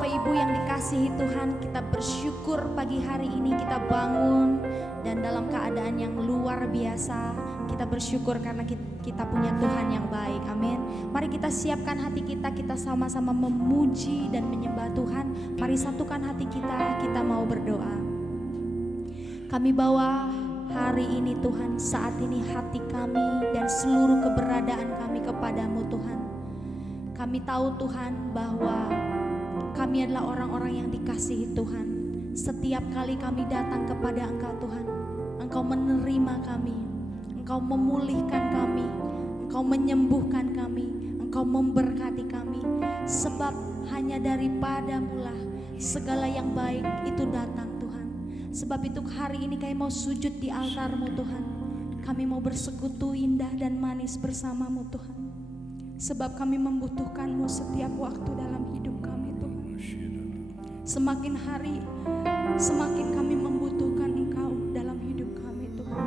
Bapak Ibu yang dikasihi Tuhan, kita bersyukur pagi hari ini kita bangun dan dalam keadaan yang luar biasa. Kita bersyukur karena kita punya Tuhan yang baik, amin. Mari kita siapkan hati kita, kita sama-sama memuji dan menyembah Tuhan. Mari satukan hati kita mau berdoa. Kami bawa hari ini Tuhan, saat ini hati kami dan seluruh keberadaan kami kepadamu Tuhan. Kami tahu Tuhan bahwa kami adalah orang-orang yang dikasihi Tuhan. Setiap kali kami datang kepada Engkau Tuhan, Engkau menerima kami, Engkau memulihkan kami, Engkau menyembuhkan kami, Engkau memberkati kami. Sebab hanya daripadamu-lah segala yang baik itu datang Tuhan. Sebab itu hari ini kami mau sujud di altar-Mu Tuhan. Kami mau bersekutu indah dan manis bersama-Mu Tuhan. Sebab kami membutuhkan-Mu setiap waktu dalam hidup kami Tuhan. Semakin hari, semakin kami membutuhkan Engkau dalam hidup kami Tuhan.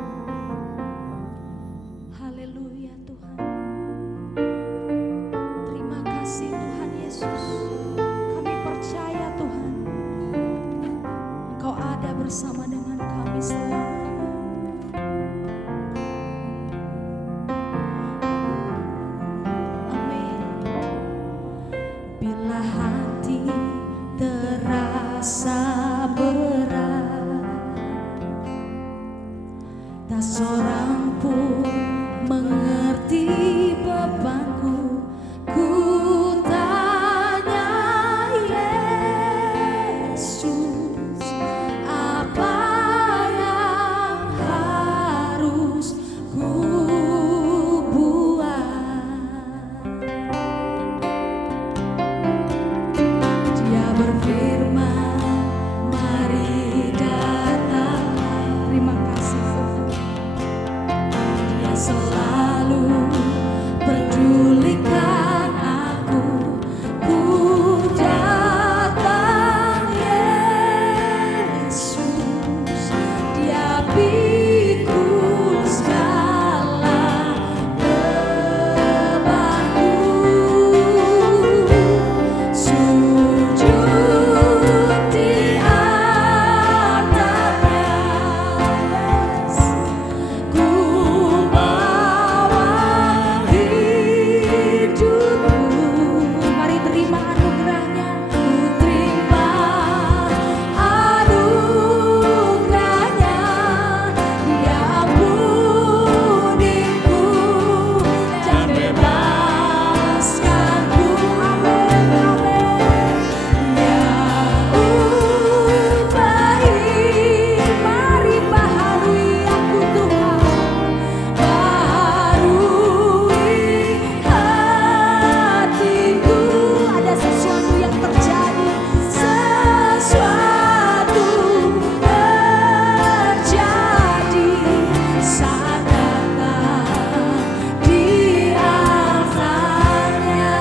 Haleluya Tuhan. Terima kasih Tuhan Yesus. Kami percaya Tuhan, Engkau ada bersama dengan kami selamanya. Terasa berat, tak seorang pun mengerti bebanku. Ku tanya Yesus, apa yang harus ku buat? Dia berfirman, mari datanglah. Terima kasih Tuhan. Dia selalu pedulikan aku. Ku datang Yesus, Dia pikul segala bebanku. Sujud di atapnya, ku bawa hidupku. Mari terima anugerahnya. Ku terima anugerahnya. Dia ampuniku dan bebaskanku. Amin, amin. Dia upahi, mari baharui aku Tuhan, baharui hatiku. Ada sesuatu yang terjadi. Sesuatu terjadi saat datang di altarnya.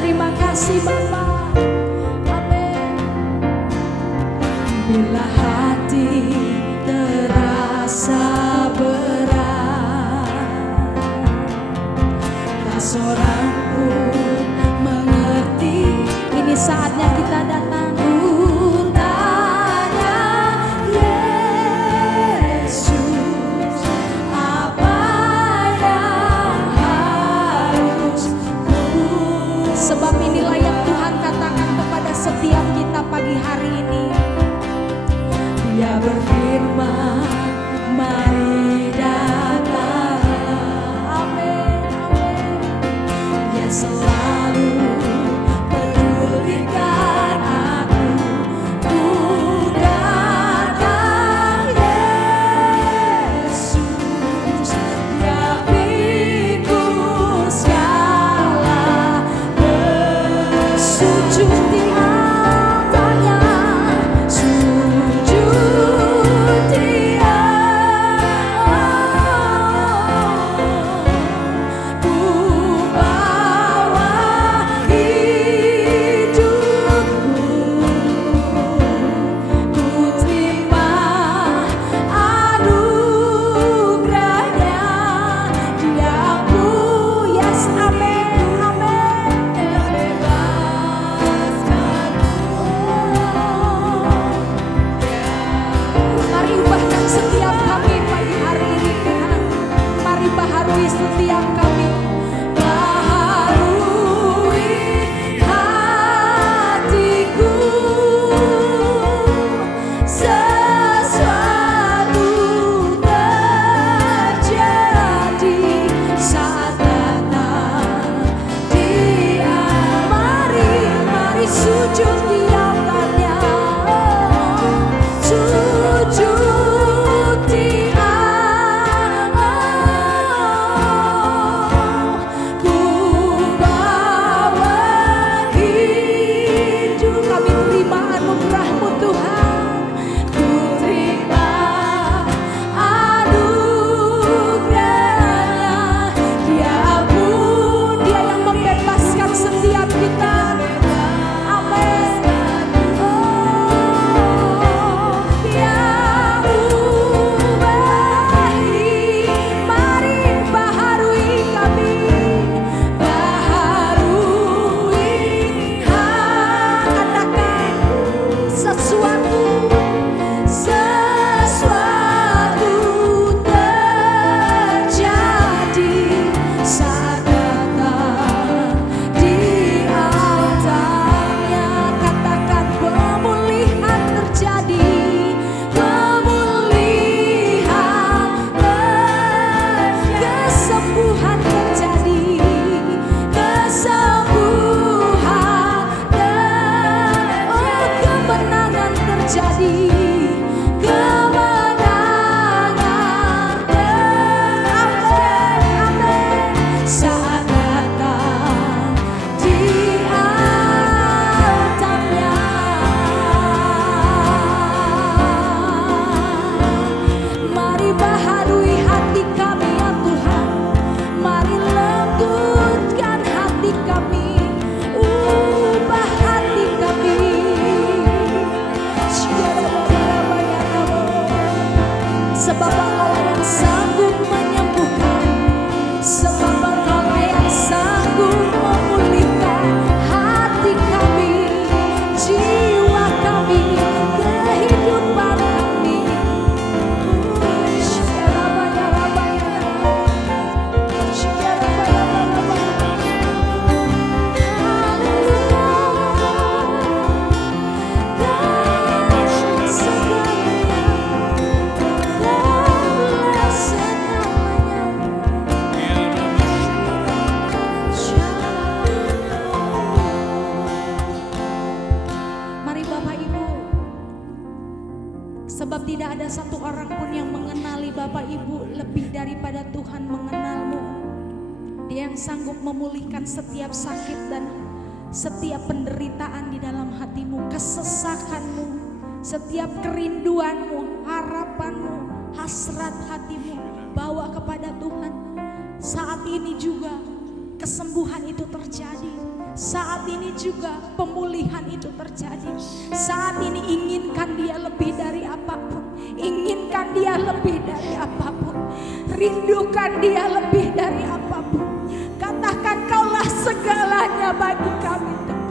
Terima kasih Bapa. Amin. Bila hati terasa berat, tak seorang pun mengerti. Ini saatnya kita datang. Ku tanya Yesus, apa yang harus ku buat? Sebab inilah yang Tuhan katakan kepada setiap kita pagi hari ini. Dia berfirman, mari datanglah. Amin, amin. Dia selalu pedulikan aku. Ku datang Yesus, Dia pikul segala Sujud di altarnya. sujud di Sebab tidak ada satu orang pun yang mengenali Bapak Ibu lebih daripada Tuhan mengenalmu. Dia yang sanggup memulihkan setiap sakit dan setiap penderitaan di dalam hatimu, kesesakanmu, setiap kerinduanmu, harapanmu, hasrat hatimu, bawa kepada Tuhan. Saat ini juga kesembuhan itu terjadi. Saat ini juga pemulihan itu terjadi. Saat ini inginkan Dia lebih dari apapun. Inginkan Dia lebih dari apapun. Rindukan Dia lebih dari apapun. Katakan, Kaulah segalanya bagi kami Tuhan.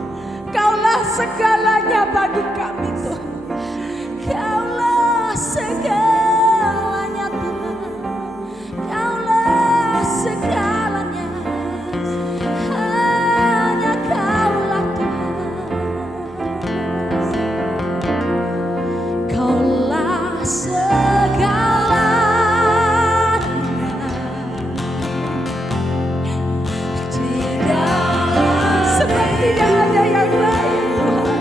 Kaulah segalanya bagi kami Tuhan. Kaulah segalanya Tuhan. Kaulah segalanya. Hanya Kaulah Tuhan. Kaulah segalanya. Sebab tidak ada yang lain Tuhan.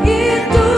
Itu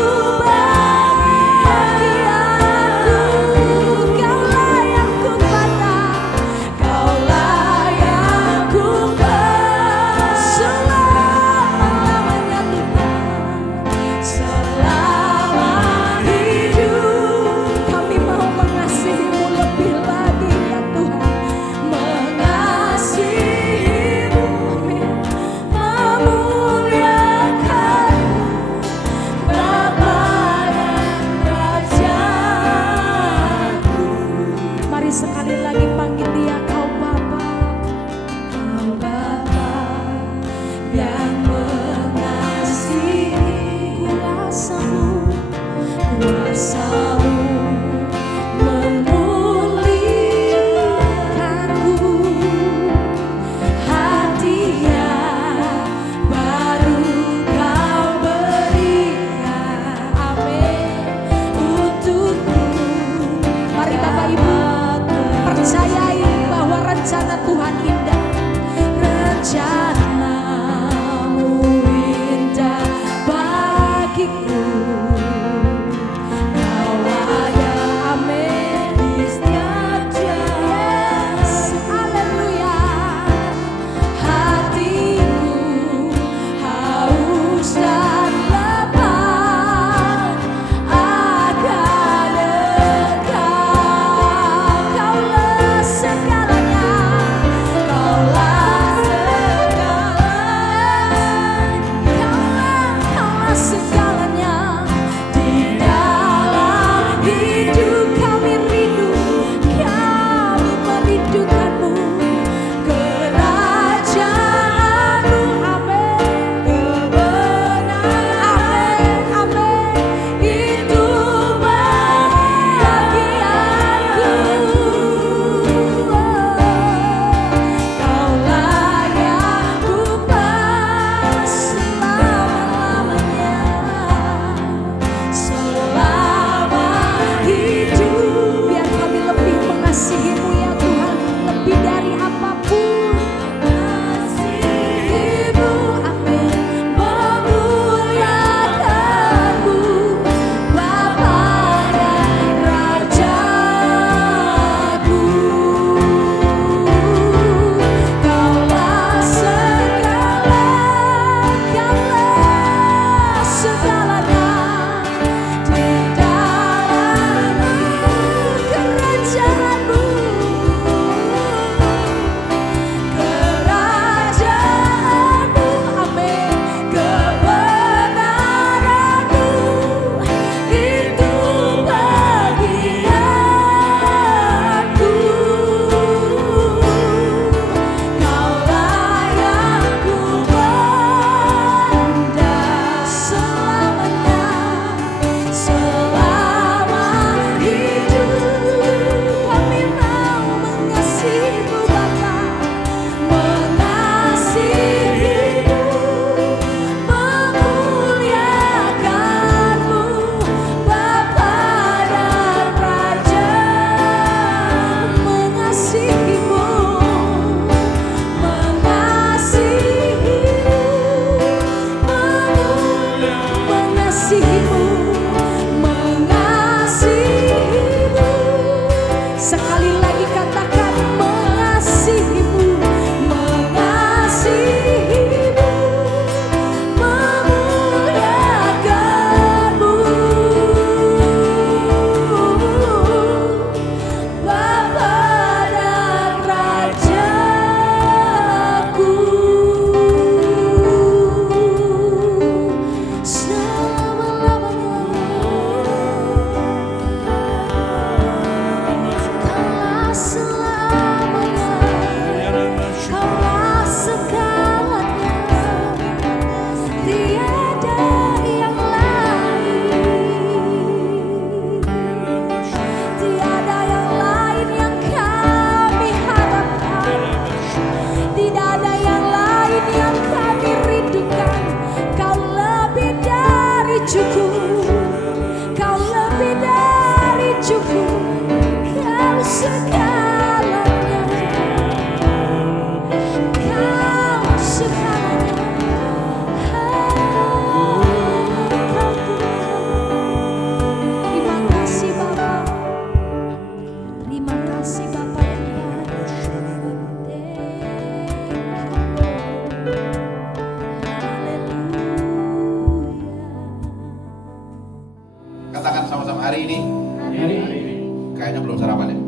Kayaknya belum sarapan ya.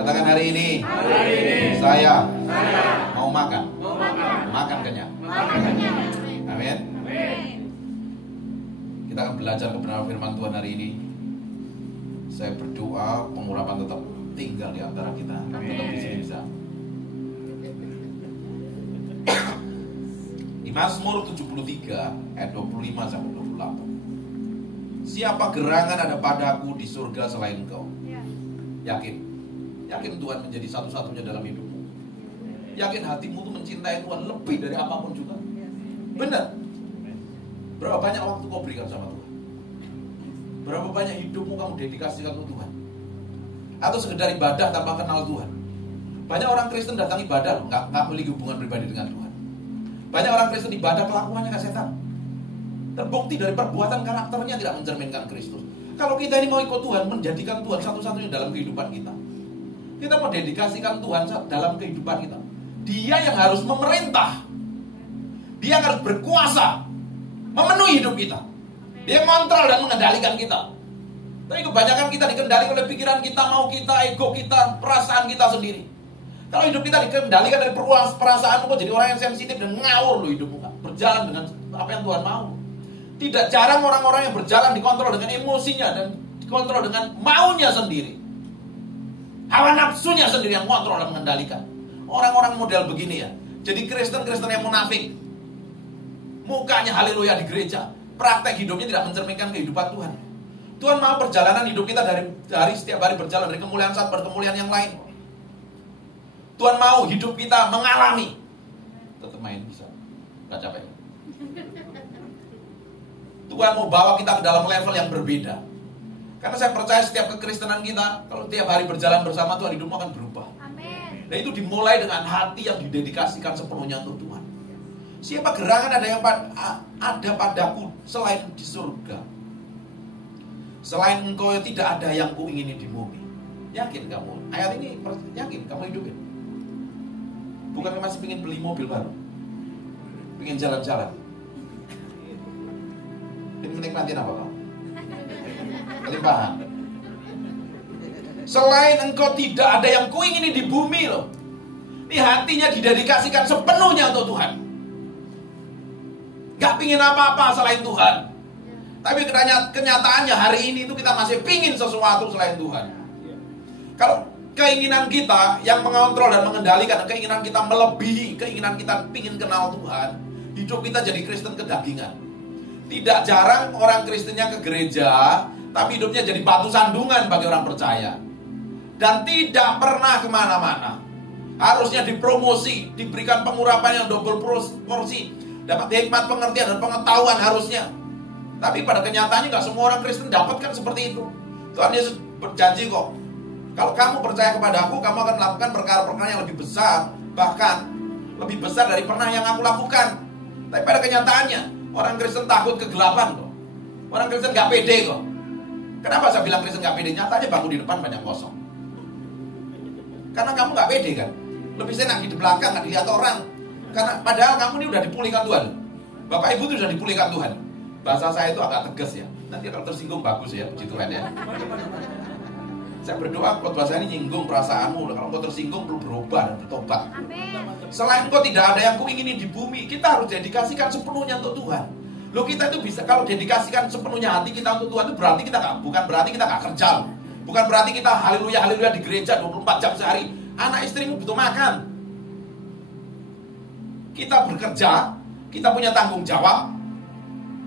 Katakan hari ini saya mau makan. Makan kenyang. Amin. Kita akan belajar kebenaran firman Tuhan hari ini. Saya berdoa pengurapan tetap tinggal di antara kita. Tetap di sini bisa. Di Mazmur 73 ayat 25 sampai 28. Siapa gerangan ada padaku di surga selain Engkau? Yakin Tuhan menjadi satu-satunya dalam hidupmu. Yakin hatimu tuh mencintai Tuhan lebih dari apapun juga. Benar. Berapa banyak waktu kau berikan sama Tuhan? Berapa banyak hidupmu kamu dedikasikan untuk Tuhan? Atau sekedar ibadah tanpa kenal Tuhan? Banyak orang Kristen datang ibadah loh, nggak memiliki hubungan pribadi dengan Tuhan. Banyak orang Kristen ibadah kelakuannya kayak setan. Terbukti dari perbuatan karakternya tidak mencerminkan Kristus. Kalau kita ini mau ikut Tuhan, menjadikan Tuhan satu-satunya dalam kehidupan kita, kita mau dedikasikan Tuhan dalam kehidupan kita. Dia yang harus memerintah. Dia yang harus berkuasa memenuhi hidup kita. Dia yang kontrol dan mengendalikan kita. Tapi kebanyakan kita dikendalikan oleh pikiran kita, mau kita, ego kita, perasaan kita sendiri. Kalau hidup kita dikendalikan dari perasaan, kok jadi orang yang sensitif dan ngawur loh hidupmu, berjalan dengan apa yang Tuhan mau. Tidak jarang orang-orang yang berjalan dikontrol dengan emosinya dan dikontrol dengan maunya sendiri. Hawa nafsunya sendiri yang kontrol dan mengendalikan. Orang-orang model begini ya. Jadi Kristen-Kristen yang munafik. Mukanya haleluya di gereja, praktek hidupnya tidak mencerminkan kehidupan Tuhan. Tuhan mau perjalanan hidup kita dari setiap hari berjalan dari kemuliaan satu pada kemuliaan yang lain. Tuhan mau hidup kita mengalami. Tetap main bisa, gak capek. Tuhan mau bawa kita ke dalam level yang berbeda. Karena saya percaya setiap kekristenan kita, kalau tiap hari berjalan bersama Tuhan, hidupmu akan berubah. Amin. Dan itu dimulai dengan hati yang didedikasikan sepenuhnya untuk Tuhan. Siapa gerangan ada padaku selain di surga? Selain Engkau tidak ada yang kuingini di bumi. Yakin kamu? Ayat ini yakin kamu hidupin? Bukan masih ingin beli mobil baru, ingin jalan-jalan, ingin menikmati apa kamu? Kelimpahan. Selain Engkau tidak ada yang kuingini di bumi loh. Ini hatinya didedikasikan sepenuhnya untuk Tuhan. Gak pingin apa-apa selain Tuhan. Tapi kenyataannya hari ini itu kita masih pingin sesuatu selain Tuhan. Kalau keinginan kita yang mengontrol dan mengendalikan, keinginan kita melebihi, keinginan kita pingin kenal Tuhan, hidup kita jadi Kristen kedagingan. Tidak jarang orang Kristennya ke gereja, tapi hidupnya jadi batu sandungan bagi orang percaya. Dan tidak pernah kemana-mana. Harusnya dipromosi, diberikan pengurapan yang double porsi, dapat hikmat, pengertian, dan pengetahuan harusnya. Tapi pada kenyataannya gak semua orang Kristen dapatkan seperti itu. Tuhan Yesus berjanji kok, kalau kamu percaya kepada aku, kamu akan melakukan perkara-perkara yang lebih besar, bahkan lebih besar dari pernah yang aku lakukan. Tapi pada kenyataannya orang Kristen takut kegelapan kok. Orang Kristen gak pede kok. Kenapa saya bilang Kristen gak pede? Nyatanya bangku di depan banyak kosong. Karena kamu gak pede kan. Lebih senang di belakang, gak dilihat orang. Karena padahal kamu ini udah dipulihkan Tuhan. Bapak Ibu itu sudah dipulihkan Tuhan. Bahasa saya itu agak tegas ya. Nanti kalau tersinggung bagus ya, puji Tuhan ya. Saya berdoa khotbah saya ini nyinggung perasaanmu. Kalau engkau tersinggung perlu berubah dan bertobat. Amin. Selain engkau tidak ada yang kuingini di bumi, kita harus dedikasikan sepenuhnya untuk Tuhan. Loh, kita itu bisa kalau dedikasikan sepenuhnya hati kita untuk Tuhan itu berarti kita bukan berarti kita gak kerja. Bukan berarti kita haleluya haleluya di gereja 24 jam sehari. Anak istrimu butuh makan. Kita bekerja, kita punya tanggung jawab,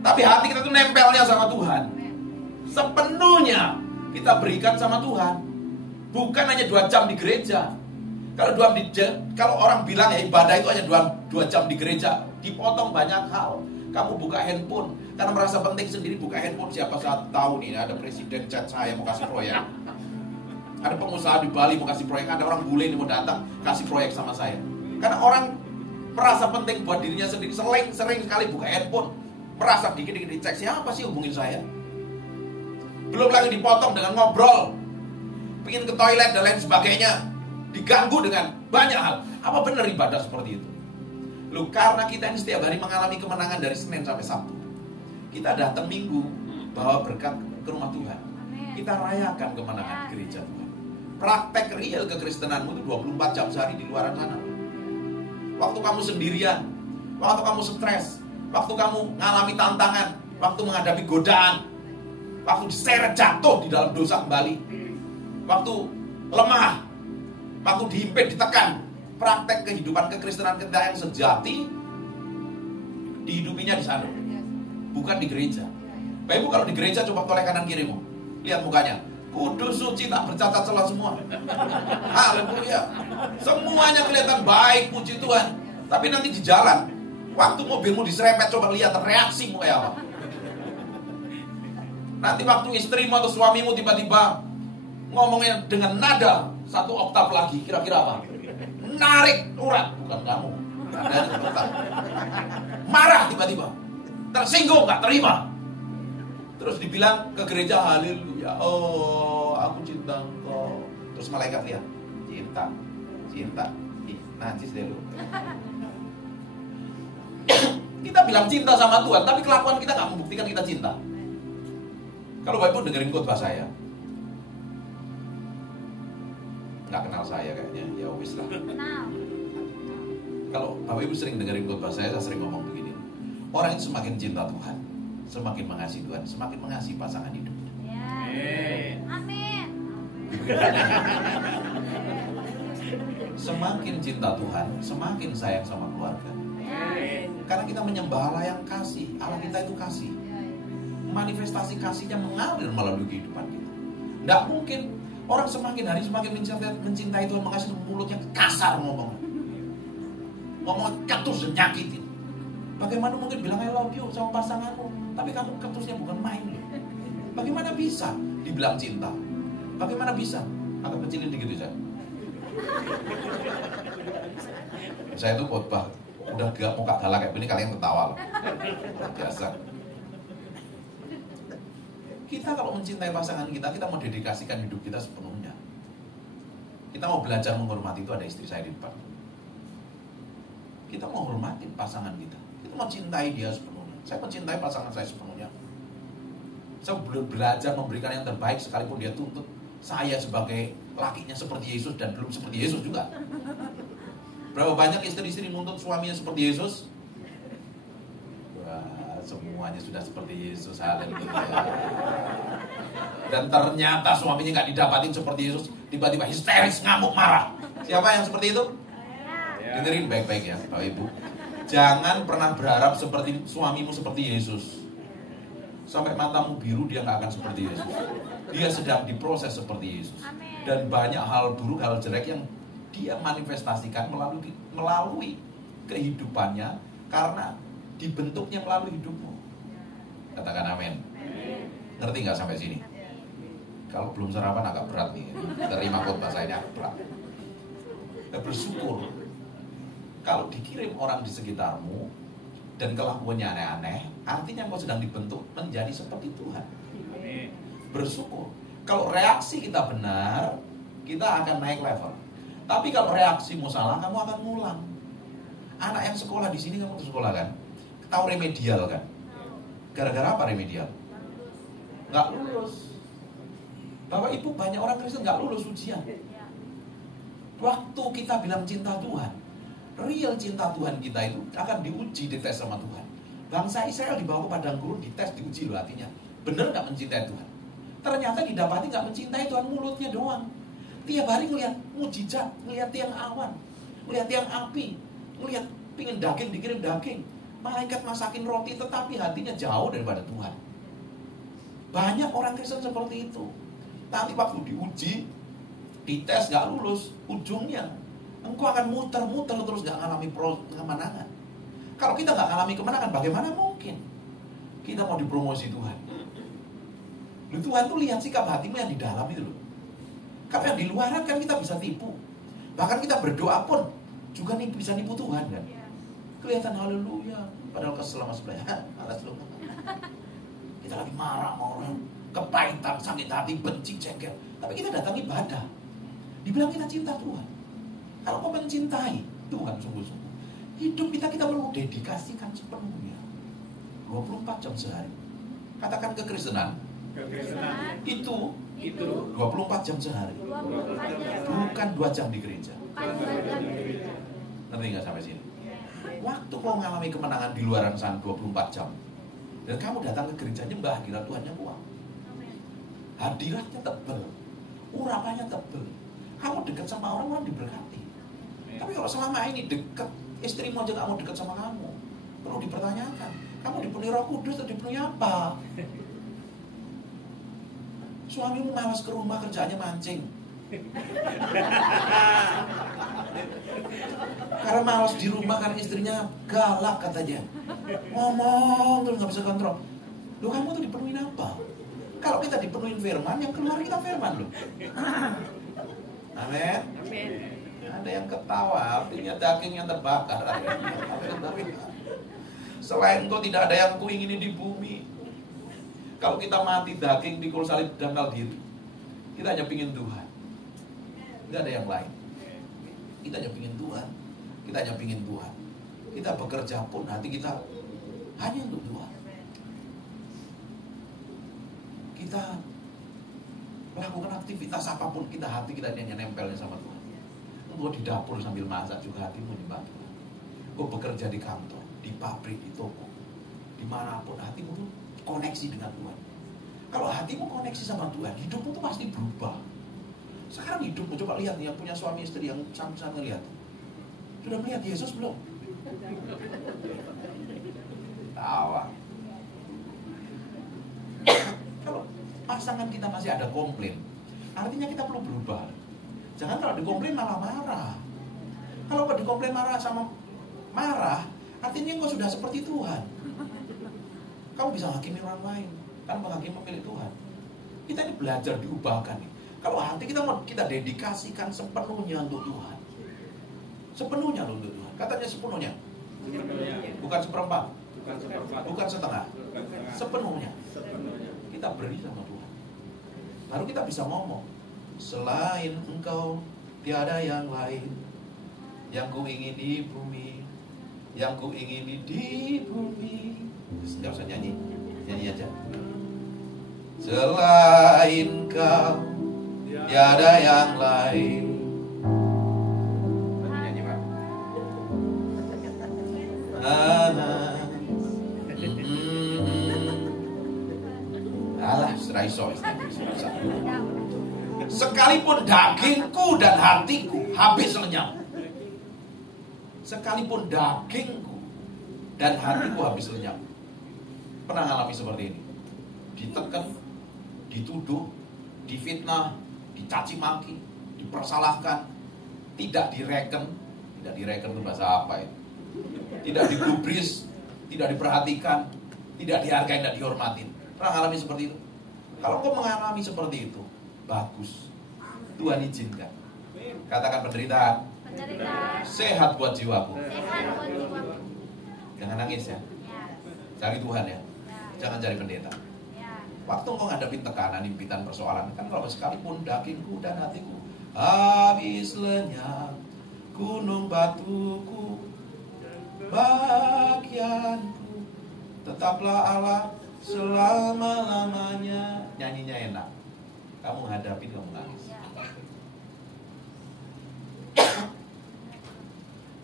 tapi hati kita tuh nempelnya sama Tuhan. Sepenuhnya kita berikan sama Tuhan. Bukan hanya 2 jam di gereja. Kalau orang bilang ya ibadah itu hanya 2 jam di gereja, dipotong banyak hal. Kamu buka handphone karena merasa penting sendiri, buka handphone. Siapa saat tahu nih ada presiden chat saya mau kasih proyek, ada pengusaha di Bali mau kasih proyek, ada orang bule ini mau datang kasih proyek sama saya. Karena orang merasa penting buat dirinya sendiri, sering sekali buka handphone, merasa dikit-dikit dicek siapa sih hubungin saya. Belum lagi dipotong dengan ngobrol, pengen ke toilet dan lain sebagainya, diganggu dengan banyak hal. Apa benar ibadah seperti itu? Loh, karena kita ini setiap hari mengalami kemenangan dari Senin sampai Sabtu. Kita datang Minggu bawa berkat ke rumah Tuhan. Kita rayakan kemenangan gereja Tuhan. Praktek real kekristenanmu itu 24 jam sehari di luar sana. Waktu kamu sendirian, waktu kamu stres, waktu kamu mengalami tantangan, waktu menghadapi godaan, waktu diseret jatuh di dalam dosa kembali, waktu lemah, waktu dihimpit, ditekan. Praktek kehidupan kekristenan kita yang sejati dihidupinya di sana, bukan di gereja. Bapak Ibu, kalau di gereja coba toleh kanan kirimu, lihat mukanya, kudus, suci, tak bercacat celah semua. Haleluya. Semuanya kelihatan baik, puji Tuhan. Tapi nanti di jalan, waktu mobilmu diserempet, coba lihat reaksimu kayak apa. Nanti waktu istrimu atau suamimu tiba-tiba ngomongnya dengan nada 1 oktav lagi, kira-kira apa? Narik urat, bukan kamu. Marah tiba-tiba, tersinggung, gak terima. Terus dibilang ke gereja, haleluya, oh aku cinta engkau. Terus malaikat lihat, cinta, ih najis deh lu. Kita bilang cinta sama Tuhan, tapi kelakuan kita gak membuktikan kita cinta. Kalau Bapak Ibu dengerin khotbah saya, nggak kenal saya kayaknya, ya wis lah. Kalau Bapak Ibu sering dengerin khotbah saya sering ngomong begini, orang yang semakin cinta Tuhan, semakin mengasihi Tuhan, semakin mengasihi pasangan hidupnya. Amin. Semakin cinta Tuhan, semakin sayang sama keluarga. Karena kita menyembah Allah yang kasih, Allah kita itu kasih. Manifestasi kasihnya mengalir melalui kehidupan kita. Nggak mungkin orang semakin hari semakin mencintai Tuhan, mengasihi, mulutnya kasar ngomong ketus dan nyakitin. Bagaimana mungkin bilang I love you sama pasanganmu, tapi kamu ketusnya bukan main loh. Bagaimana bisa dibilang cinta? Bagaimana bisa? Agak kecilin dikit aja. Saya tuh khotbah udah gak mau galak kayak gini, kalian ketawa loh. Biasa. Kita kalau mencintai pasangan kita mau dedikasikan hidup kita sepenuhnya. Kita mau belajar menghormati, itu ada istri saya di depan. Kita mau hormati pasangan kita. Kita mau cintai dia sepenuhnya. Saya mencintai pasangan saya sepenuhnya. Saya belajar memberikan yang terbaik sekalipun dia tuntut saya sebagai lakinya seperti Yesus dan belum seperti Yesus juga. Berapa banyak istri-istri nuntut suaminya seperti Yesus? Wah, semuanya sudah seperti Yesus, haleluya. Dan ternyata suaminya nggak didapatin seperti Yesus, tiba-tiba histeris, ngamuk, marah. Siapa yang seperti itu? Dengerin baik-baik ya, Bapak Ibu. Jangan pernah berharap seperti suamimu seperti Yesus. Sampai matamu biru dia nggak akan seperti Yesus. Dia sedang diproses seperti Yesus. Dan banyak hal buruk, hal jelek yang dia manifestasikan melalui kehidupannya karena dibentuknya melalui hidupmu. Katakan amin. Ngerti nggak sampai sini? Kalau belum sarapan agak berat nih. Terima khotbah saya ini agak berat. Ya, bersyukur kalau dikirim orang di sekitarmu dan kelakuannya aneh-aneh, artinya kau sedang dibentuk menjadi seperti Tuhan. Bersyukur. Kalau reaksi kita benar, kita akan naik level. Tapi kalau reaksimu salah, kamu akan ngulang. Anak yang sekolah di sini, kamu tuh sekolah kan? Tahu remedial kan? Gara-gara apa remedial? Nggak lulus. Bapak Ibu, banyak orang Kristen nggak lulus ujian. Waktu kita bilang cinta Tuhan, real cinta Tuhan kita itu akan diuji, dites sama Tuhan. Bangsa Israel dibawa ke padang gurun, dites, diuji loh artinya. Bener nggak mencintai Tuhan? Ternyata didapati nggak mencintai Tuhan, mulutnya doang. Tiap hari ngelihat mujizat, ngelihat tiang awan, ngelihat tiang api, ngelihat pingin daging, dikirim daging. Malaikat masakin roti, tetapi hatinya jauh daripada Tuhan. Banyak orang Kristen seperti itu. Nanti waktu diuji, dites nggak lulus, ujungnya engkau akan muter-muter terus nggak ngalami kemenangan. Kalau kita nggak ngalami kemenangan, bagaimana mungkin kita mau dipromosi Tuhan? Loh, Tuhan tuh lihat sikap hatimu yang di dalam itu loh. Kalau yang di luar kan kita bisa tipu. Bahkan kita berdoa pun juga bisa nipu Tuhan kan. Kelihatan haleluya, padahal kesel sama sebelah. Malas lu. Kita lagi marah sama orang, kepahitan, sakit hati, benci, jengkel. Tapi kita datang ibadah. Dibilang kita cinta Tuhan. Kalau kau mencintai Tuhan sungguh-sungguh, hidup kita perlu dedikasikan sepenuhnya. 24 jam sehari. Katakan kekristenan. Itu Itu 24 jam sehari. 24 jam. Bukan 2 jam di gereja. Bukan 2 jam di gereja. Ngerti nggak sampai sini? Waktu kau mengalami kemenangan di luaran sana 24 jam, dan kamu datang ke gereja nyembah, hadirat Tuhannya kuat. Hadiratnya tebel, urapannya tebel. Kamu dekat sama orang diberkati. Tapi kalau selama ini dekat, istrimu aja nggak mau dekat sama kamu, perlu dipertanyakan. Kamu dipenuhi Roh Kudus atau dipenuhi apa? Suamimu malas ke rumah, kerjaannya mancing. Karena malas di rumah, karena istrinya galak katanya, ngomong terus nggak bisa kontrol. Loh, kamu tuh dipenuhin apa? Kalau kita dipenuhin firman, yang keluar kita firman loh. Amin. Ada yang ketawa, artinya dagingnya terbakar. Selain Engkau tidak ada yang kuingini di bumi. Kalau kita mati, daging pikul salib dangkal diri. Kita hanya pingin Tuhan. Tidak ada yang lain. Kita hanya pingin Tuhan. Kita hanya pingin Tuhan. Kita bekerja pun hati kita hanya untuk Tuhan. Kita melakukan aktivitas apapun, hati kita hanya nempelnya sama Tuhan. Engkau di dapur sambil masak juga hatimu nyembah Tuhan. Engkau bekerja di kantor, di pabrik, di toko, dimanapun hatimu tuh koneksi dengan Tuhan. Kalau hatimu koneksi sama Tuhan, hidupmu tuh pasti berubah. Sekarang hidupmu, coba lihat yang punya suami istri yang sama-sama ngelihat. Sudah melihat Yesus belum? Tawa. Kalau pasangan kita masih ada komplain, artinya kita perlu berubah. Jangan kalau dikomplain malah marah. Kalau dikomplain marah sama marah, artinya engkau sudah seperti Tuhan. Kamu bisa hakimi orang lain, kan menghakimi milik Tuhan. Kita ini belajar diubahkan nih. Kalau hati kita mau kita dedikasikan sepenuhnya untuk Tuhan, sepenuhnya untuk Tuhan. Katanya sepenuhnya, bukan seperempat, bukan setengah, sepenuhnya. Kita beri sama Tuhan. Baru kita bisa ngomong, selain Engkau tiada yang lain yang ku ingin di bumi, yang ku ingin di bumi. Nggak usah nyanyi, nyanyi aja. Selain Kau tiada yang lain. Nyanyi Pak. Alah, seraiso. Sekalipun dagingku dan hatiku habis lenyap. Sekalipun dagingku dan hatiku habis lenyap. Pernah ngalami seperti ini? Ditekan, dituduh, difitnah, dicaci maki, dipersalahkan, tidak direken itu bahasa apa ya? Tidak digubris, tidak diperhatikan, tidak dihargai, tidak dihormatin. Pernah ngalami seperti itu? Kalau kau mengalami seperti itu, bagus. Tuhan izinkan. Katakan penderitaan. Sehat buat jiwaku. Jangan nangis ya. Cari Tuhan ya. Jangan cari pendeta. Waktu kau ngadepin tekanan, impitan, persoalan, kan kalau sekalipun dagingku dan hatiku habis lenyap, gunung batuku, bagianku, tetaplah Allah selama-lamanya. Nyanyinya enak. Kamu hadapin, kamu nangis.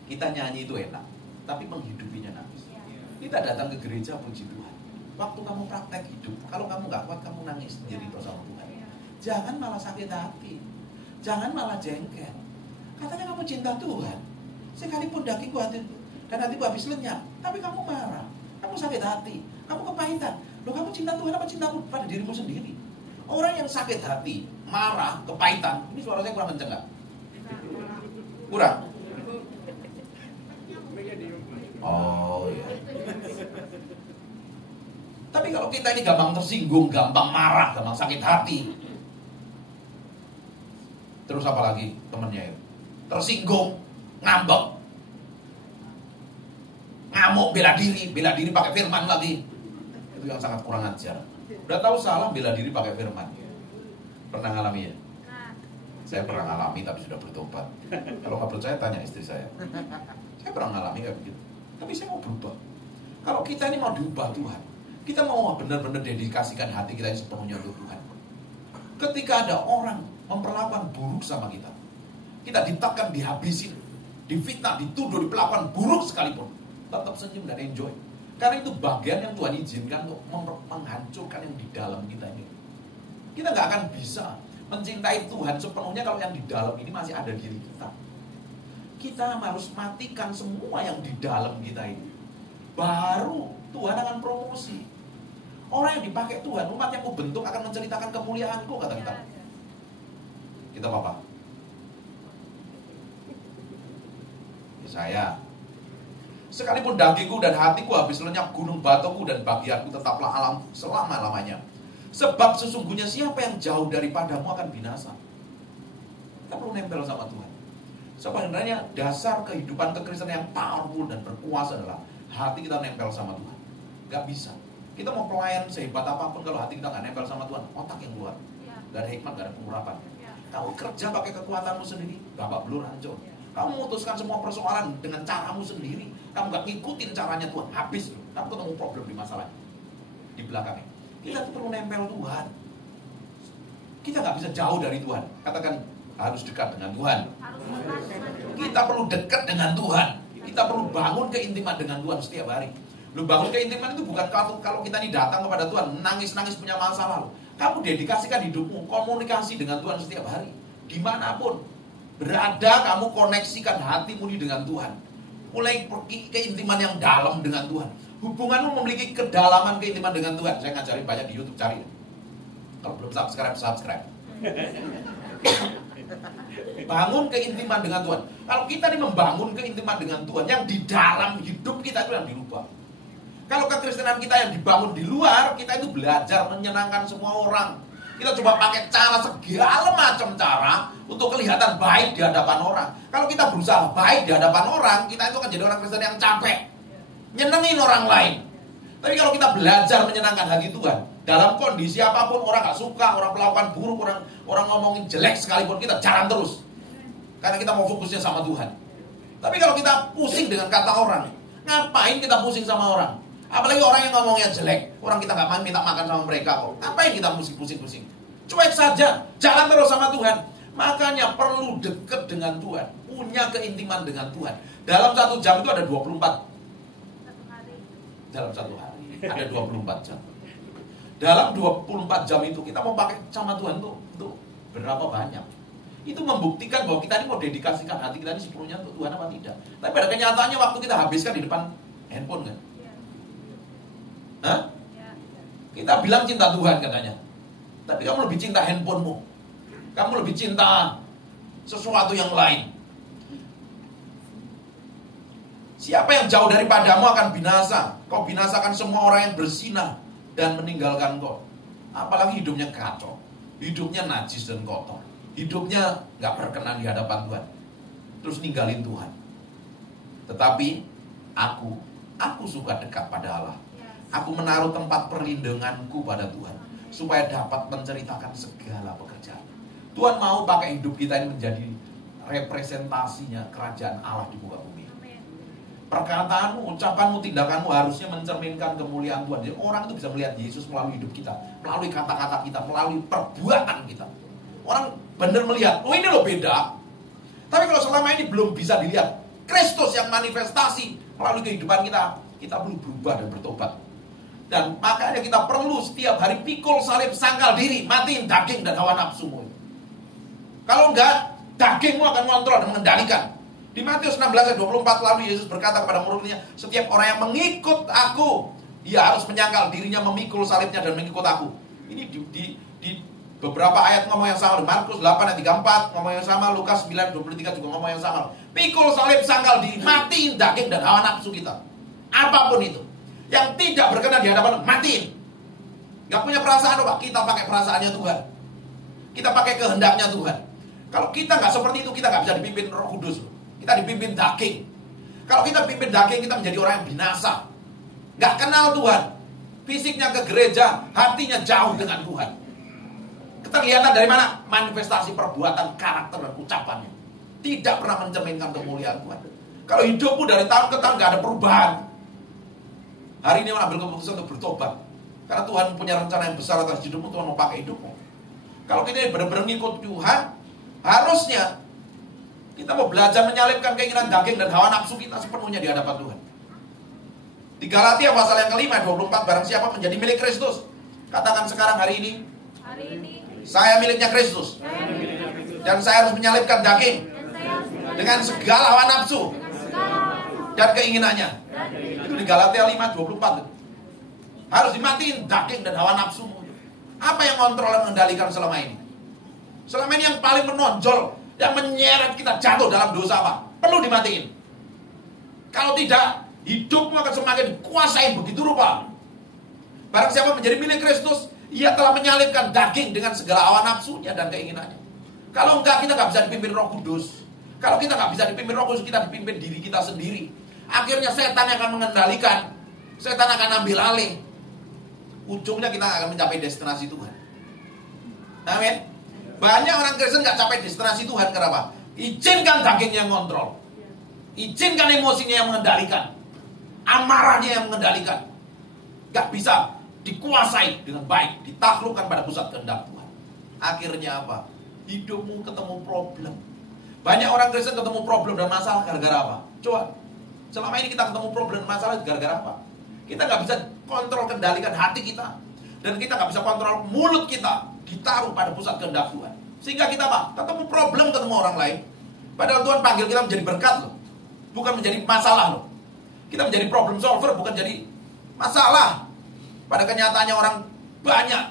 Kita nyanyi itu enak, tapi menghidupinya nangis. Kita datang ke gereja puji Tuhan. Waktu kamu praktek hidup, kalau kamu gak kuat, kamu nangis sendiri bersama Tuhan. Jangan malah sakit hati, jangan malah jengkel. Katanya kamu cinta Tuhan, sekalipun dagingku dan hatiku habis lenyap, tapi kamu marah, kamu sakit hati, kamu kepahitan. Loh, kamu cinta Tuhan apa cinta pada dirimu sendiri? Orang yang sakit hati, marah, kepahitan, ini suara saya kurang kenceng gak? Kurang? Oh iya. Tapi kalau kita ini gampang tersinggung, gampang marah, gampang sakit hati, terus apa lagi temennya itu? Tersinggung, ngambek, ngamuk, bela diri pakai firman lagi. Itu yang sangat kurang ajar. Udah tahu salah, bela diri pakai firman. Pernah ngalami ya? Saya pernah ngalami tapi sudah bertobat. Kalau nggak percaya tanya istri saya. Saya pernah ngalami kayak begitu. Tapi saya mau berubah. Kalau kita ini mau diubah Tuhan, kita mau benar-benar dedikasikan hati kita yang sepenuhnya untuk Tuhan. Ketika ada orang memperlakukan buruk sama kita, kita ditekan, dihabisin, difitnah, dituduh, diperlakukan buruk sekalipun, tetap senyum dan enjoy. Karena itu bagian yang Tuhan izinkan untuk menghancurkan yang di dalam kita ini. Kita nggak akan bisa mencintai Tuhan sepenuhnya kalau yang di dalam ini masih ada diri kita. Kita harus matikan semua yang di dalam kita ini. Baru Tuhan akan promosi. Orang yang dipakai Tuhan, umat yang ku bentuk akan menceritakan kemuliaanku, kata kita. Kita apa? Saya. Sekalipun dagingku dan hatiku habis lenyap, gunung batuku dan bagianku tetaplah alam selama-lamanya. Sebab sesungguhnya siapa yang jauh daripadamu akan binasa. Kita perlu nempel sama Tuhan. Sebenarnya dasar kehidupan kekristenan yang powerful dan berkuasa adalah hati kita nempel sama Tuhan. Gak bisa. Kita mau pelayan sehebat apapun kalau hati kita gak nempel sama Tuhan, otak yang keluar. Gak ada hikmat, gak ada pengurapan. Kamu kerja pakai kekuatanmu sendiri, babak belur hancur. Kamu memutuskan semua persoalan dengan caramu sendiri. Kamu gak ngikutin caranya Tuhan, habis. Kamu ketemu problem di masalah di belakangnya. Kita tuh perlu nempel Tuhan. Kita gak bisa jauh dari Tuhan. Katakan, harus dekat dengan Tuhan. Kita perlu dekat dengan Tuhan. Kita perlu bangun keintiman dengan Tuhan setiap hari. Lu bangun keintiman itu bukan kalau kita ini datang kepada Tuhan nangis-nangis punya masalah. Kamu dedikasikan hidupmu komunikasi dengan Tuhan setiap hari. Dimanapun berada, kamu koneksikan hatimu dengan Tuhan. Mulai pergi keintiman yang dalam dengan Tuhan. Hubunganmu memiliki kedalaman keintiman dengan Tuhan. Saya ngajarin banyak di YouTube, cari. Kalau belum subscribe. Bangun keintiman dengan Tuhan. Kalau kita ini membangun keintiman dengan Tuhan, yang di dalam hidup kita itu yang dirubah. Kalau kekristenan kita yang dibangun di luar, kita itu belajar menyenangkan semua orang. Kita coba pakai cara segala macam cara untuk kelihatan baik di hadapan orang. Kalau kita berusaha baik di hadapan orang, kita itu akan jadi orang Kristen yang capek, nyenengin orang lain. Tapi kalau kita belajar menyenangkan hati Tuhan, dalam kondisi apapun orang gak suka, orang melakukan buruk, orang ngomongin jelek sekalipun, kita jalan terus. Karena kita mau fokusnya sama Tuhan. Tapi kalau kita pusing dengan kata orang, ngapain kita pusing sama orang? Apalagi orang yang ngomongnya jelek, orang kita gak minta makan sama mereka kok. Ngapain kita pusing-pusing? Cuek saja, jalan terus sama Tuhan. Makanya perlu dekat dengan Tuhan, punya keintiman dengan Tuhan. Dalam 1 jam itu ada 24. Dalam 1 hari ada 24 jam. Dalam 24 jam itu kita mau pakai sama Tuhan tuh berapa banyak? Itu membuktikan bahwa kita ini mau dedikasikan hati kita ini sepenuhnya untuk Tuhan apa tidak. Tapi pada kenyataannya waktu kita habiskan di depan handphone kan? Hah? Kita bilang cinta Tuhan katanya. Tapi kamu lebih cinta handphonemu. Kamu lebih cinta sesuatu yang lain. Siapa yang jauh daripadamu akan binasa. Kau binasakan semua orang yang berzinah dan meninggalkan kau. Apalagi hidupnya kacau, hidupnya najis dan kotor, hidupnya gak berkenan di hadapan Tuhan, terus ninggalin Tuhan. Tetapi aku suka dekat pada Allah. Aku menaruh tempat perlindunganku pada Tuhan, supaya dapat menceritakan segala pekerjaan. Tuhan mau pakai hidup kita ini menjadi representasinya kerajaan Allah di muka bumi. Perkataanmu, ucapanmu, tindakanmu harusnya mencerminkan kemuliaan Tuhan. Jadi orang itu bisa melihat Yesus melalui hidup kita, melalui kata-kata kita, melalui perbuatan kita. Orang benar melihat, oh ini loh beda. Tapi kalau selama ini belum bisa dilihat Kristus yang manifestasi melalui kehidupan kita, kita perlu berubah dan bertobat. Dan makanya kita perlu setiap hari pikul salib, sangkal diri, matiin daging dan hawa nafsumu. Kalau enggak, dagingmu akan mengontrol dan mengendalikan. Di Matius 16 ayat 24 lalu Yesus berkata kepada murid-muridnya, setiap orang yang mengikut aku, ia harus menyangkal dirinya, memikul salibnya dan mengikut aku. Ini di beberapa ayat ngomong yang sama. Di Markus 8 ayat 34 ngomong yang sama, Lukas 9 23 juga ngomong yang sama. Pikul salib, sangkal diri, matiin daging dan hawa nafsu kita. Apapun itu yang tidak berkenan di hadapan, matiin. Gak punya perasaan, Pak. Kita pakai perasaannya Tuhan. Kita pakai kehendaknya Tuhan. Kalau kita gak seperti itu, kita gak bisa dipimpin Roh Kudus. Kita dipimpin daging. Kalau kita pimpin daging, kita menjadi orang yang binasa. Gak kenal Tuhan. Fisiknya ke gereja, hatinya jauh dengan Tuhan. Kelihatan dari mana? Manifestasi perbuatan, karakter, dan ucapannya. Tidak pernah mencerminkan kemuliaan Tuhan. Kalau hidupmu dari tahun ke tahun gak ada perubahan, hari ini mengambil keputusan untuk bertobat. Karena Tuhan punya rencana yang besar atas hidupmu. Tuhan mau pakai hidupmu. Kalau kita benar-benar ngikut Tuhan, harusnya kita mau belajar menyalipkan keinginan daging dan hawa nafsu kita sepenuhnya di hadapan Tuhan. Di Galatia pasal yang kelima 24, barang siapa menjadi milik Kristus, katakan sekarang hari ini, saya miliknya Kristus. Dan saya harus menyalipkan daging dengan segala hawa nafsu dan keinginannya. Itu di Galatia 5:24. Harus dimatiin daging dan hawa nafsu. Apa yang kontrol dan mengendalikan selama ini? Selama ini yang paling menonjol, yang menyeret kita jatuh dalam dosa apa? Perlu dimatiin. Kalau tidak, hidupmu akan semakin dikuasai begitu rupa. Barang siapa menjadi milik Kristus, ia telah menyalipkan daging dengan segala hawa nafsunya dan keinginannya. Kalau enggak, kita nggak bisa dipimpin Roh Kudus. Kalau kita nggak bisa dipimpin Roh Kudus, kita dipimpin diri kita sendiri. Akhirnya setan yang akan mengendalikan, setan akan ambil alih. Ujungnya kita akan mencapai destinasi Tuhan. Amin. Banyak orang Kristen nggak capai destinasi Tuhan, kenapa? Izinkan dagingnya yang kontrol, izinkan emosinya yang mengendalikan, amarahnya yang mengendalikan. Nggak bisa dikuasai dengan baik, ditaklukkan pada pusat kehendak Tuhan. Akhirnya apa? Hidupmu ketemu problem. Banyak orang Kristen ketemu problem dan masalah gara-gara apa? Coba, selama ini kita ketemu problem dan masalah gara-gara apa? Kita nggak bisa kontrol kendalikan hati kita, dan kita nggak bisa kontrol mulut kita, ditaruh pada pusat kehendak Tuhan. Sehingga kita apa? Ketemu problem, ketemu orang lain. Padahal Tuhan panggil kita menjadi berkat loh, bukan menjadi masalah loh. Kita menjadi problem solver, bukan jadi masalah. Pada kenyataannya orang banyak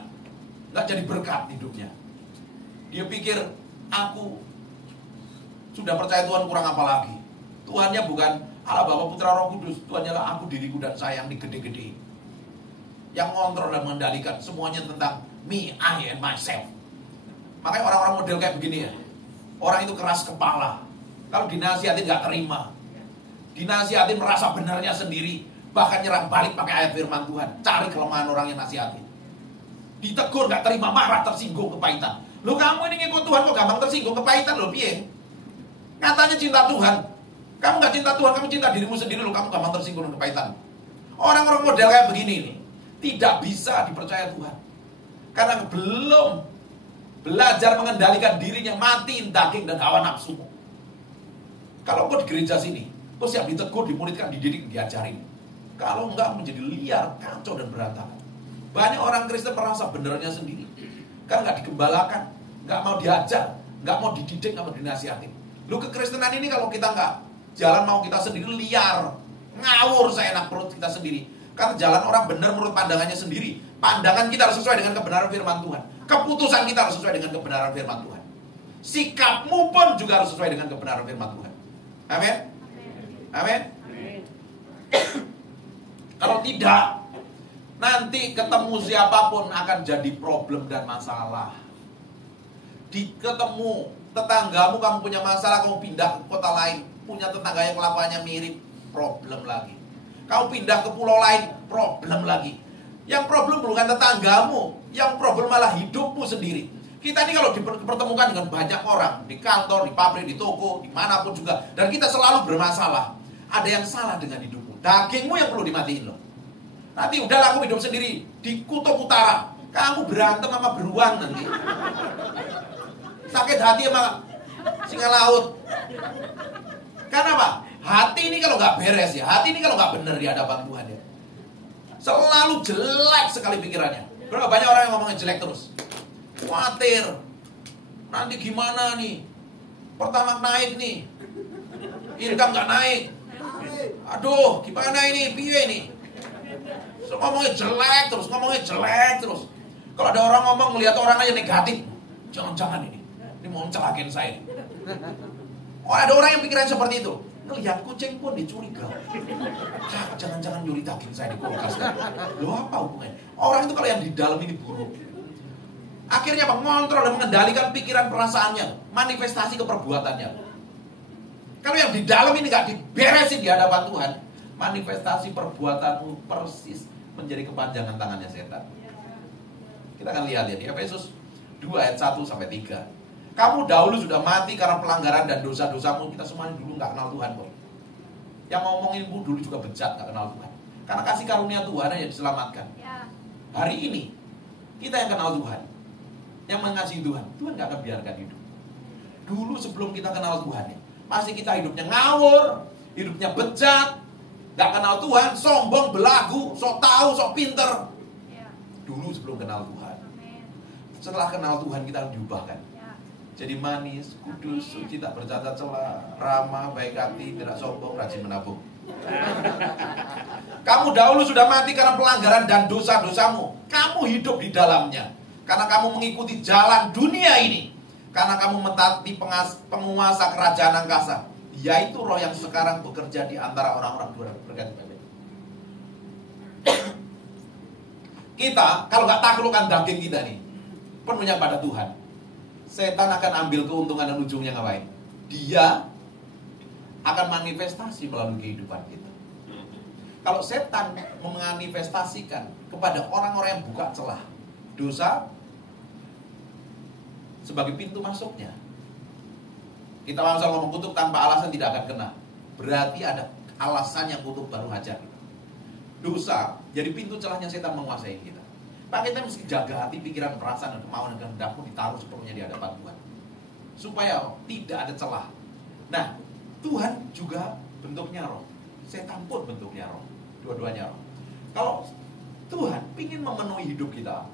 nggak jadi berkat hidupnya. Dia pikir, aku sudah percaya Tuhan, kurang apa lagi? Tuhannya bukan Allah Bapa Putra Roh Kudus. Tuhannya lah aku, diriku dan saya yang digede-gede, yang ngontrol dan mengendalikan semuanya tentang me, I, and myself. Makanya orang-orang model kayak begini ya, orang itu keras kepala. Kalau dinasihatin gak terima, dinasihatin merasa benarnya sendiri, bahkan nyerang balik pakai ayat firman Tuhan. Cari kelemahan orang yang nasihatin. Ditegur gak terima, marah, tersinggung, kepahitan. Loh, kamu ini ngikut Tuhan kok gampang tersinggung, kepahitan loh, piye? Katanya cinta Tuhan, kamu gak cinta Tuhan, kamu cinta dirimu sendiri loh, kamu gampang tersinggung dan kepahitan. Orang-orang model kayak begini nih tidak bisa dipercaya Tuhan, karena belum belajar mengendalikan dirinya. Matiin daging dan hawa nafsu. Kalau kau di gereja sini, kau siap ditegur, dimuridkan, dididik, diajarin. Kalau enggak, menjadi liar, kacau dan berantakan. Banyak orang Kristen merasa benernya sendiri, kan nggak digembalakan, nggak mau diajar, nggak mau dididik, nggak mau dinasihatin. Lu kekristenan ini kalau kita nggak jalan mau kita sendiri, liar, ngawur seenak perut kita sendiri. Karena jalan orang benar menurut pandangannya sendiri. Pandangan kita harus sesuai dengan kebenaran firman Tuhan. Keputusan kita harus sesuai dengan kebenaran firman Tuhan. Sikapmu pun juga harus sesuai dengan kebenaran firman Tuhan. Amin. Amin. Kalau tidak, nanti ketemu siapapun akan jadi problem dan masalah. Ketemu tetanggamu, kamu punya masalah, kamu pindah ke kota lain, punya tetangga yang kelakuannya mirip, problem lagi. Kamu pindah ke pulau lain, problem lagi. Yang problem bukan tetanggamu, yang problem malah hidupmu sendiri. Kita ini kalau dipertemukan dengan banyak orang, di kantor, di pabrik, di toko, dimanapun juga, dan kita selalu bermasalah, ada yang salah dengan hidupmu. Dagingmu yang perlu dimatiin loh. Nanti udah aku hidup sendiri di kutub utara, kamu berantem sama beruang nanti. Sakit hati sama singa laut. Karena apa? Hati ini kalau nggak beres ya, hati ini kalau nggak benar di hadapan Tuhan ya, selalu jelek sekali pikirannya. Berapa banyak orang yang ngomongnya jelek terus, khawatir nanti gimana nih, pertama naik nih, income nggak naik, aduh gimana ini, piye nih. So, ngomongnya jelek terus, ngomongnya jelek terus. Kalau ada orang ngomong melihat orang aja negatif, jangan-jangan ini mau mencelakin saya. Oh, ada orang yang pikiran seperti itu. Ngelihat kucing pun dicuriga. Jangan-jangan nyuri daging saya di kulkas. Loh, apa hubungannya? Orang itu kalau yang di dalam ini buruk. Akhirnya apa? Mengontrol dan mengendalikan pikiran perasaannya, manifestasi keperbuatannya. Kalau yang di dalam ini gak diberesin di hadapan Tuhan, manifestasi perbuatanmu persis menjadi kepanjangan tangannya setan. Kita akan lihat ya di Efesus 2 ayat 1 sampai 3. Kamu dahulu sudah mati karena pelanggaran dan dosa-dosamu. Kita semuanya dulu gak kenal Tuhan kok. Yang ngomonginmu dulu juga bejat, gak kenal Tuhan. Karena kasih karunia Tuhan yang diselamatkan. Hari ini kita yang kenal Tuhan, yang mengasihi Tuhan, Tuhan gak akan biarkan hidup. Dulu sebelum kita kenal Tuhan ya, masih kita hidupnya ngawur, hidupnya bejat, gak kenal Tuhan, sombong, belagu, sok tahu, sok pinter. Dulu sebelum kenal Tuhan. Setelah kenal Tuhan kita diubahkan. Jadi manis, kudus, suci, tak bercacat celah, ramah, baik hati, tidak sombong, rajin menabung. Kamu dahulu sudah mati karena pelanggaran dan dosa-dosamu. Kamu hidup di dalamnya karena kamu mengikuti jalan dunia ini, karena kamu mentaati penguasa kerajaan angkasa, yaitu roh yang sekarang bekerja di antara orang-orang berganti. Kita kalau nggak taklukkan daging kita nih, penuhnya pada Tuhan, setan akan ambil keuntungan dan ujungnya ngapain? Dia akan manifestasi melalui kehidupan kita. Kalau setan memanifestasikan kepada orang-orang yang buka celah dosa sebagai pintu masuknya, kita langsung ngomong kutuk tanpa alasan tidak akan kena. Berarti ada alasan yang kutuk baru hajar. Dosa jadi pintu celahnya setan menguasai kita. Maka kita mesti jaga hati, pikiran, perasaan, dan kemauan dan kehendakmu ditaruh sepenuhnya di hadapan Tuhan, supaya tidak ada celah. Nah, Tuhan juga bentuknya roh, setan pun bentuknya roh, dua-duanya roh. Kalau Tuhan ingin memenuhi hidup kita,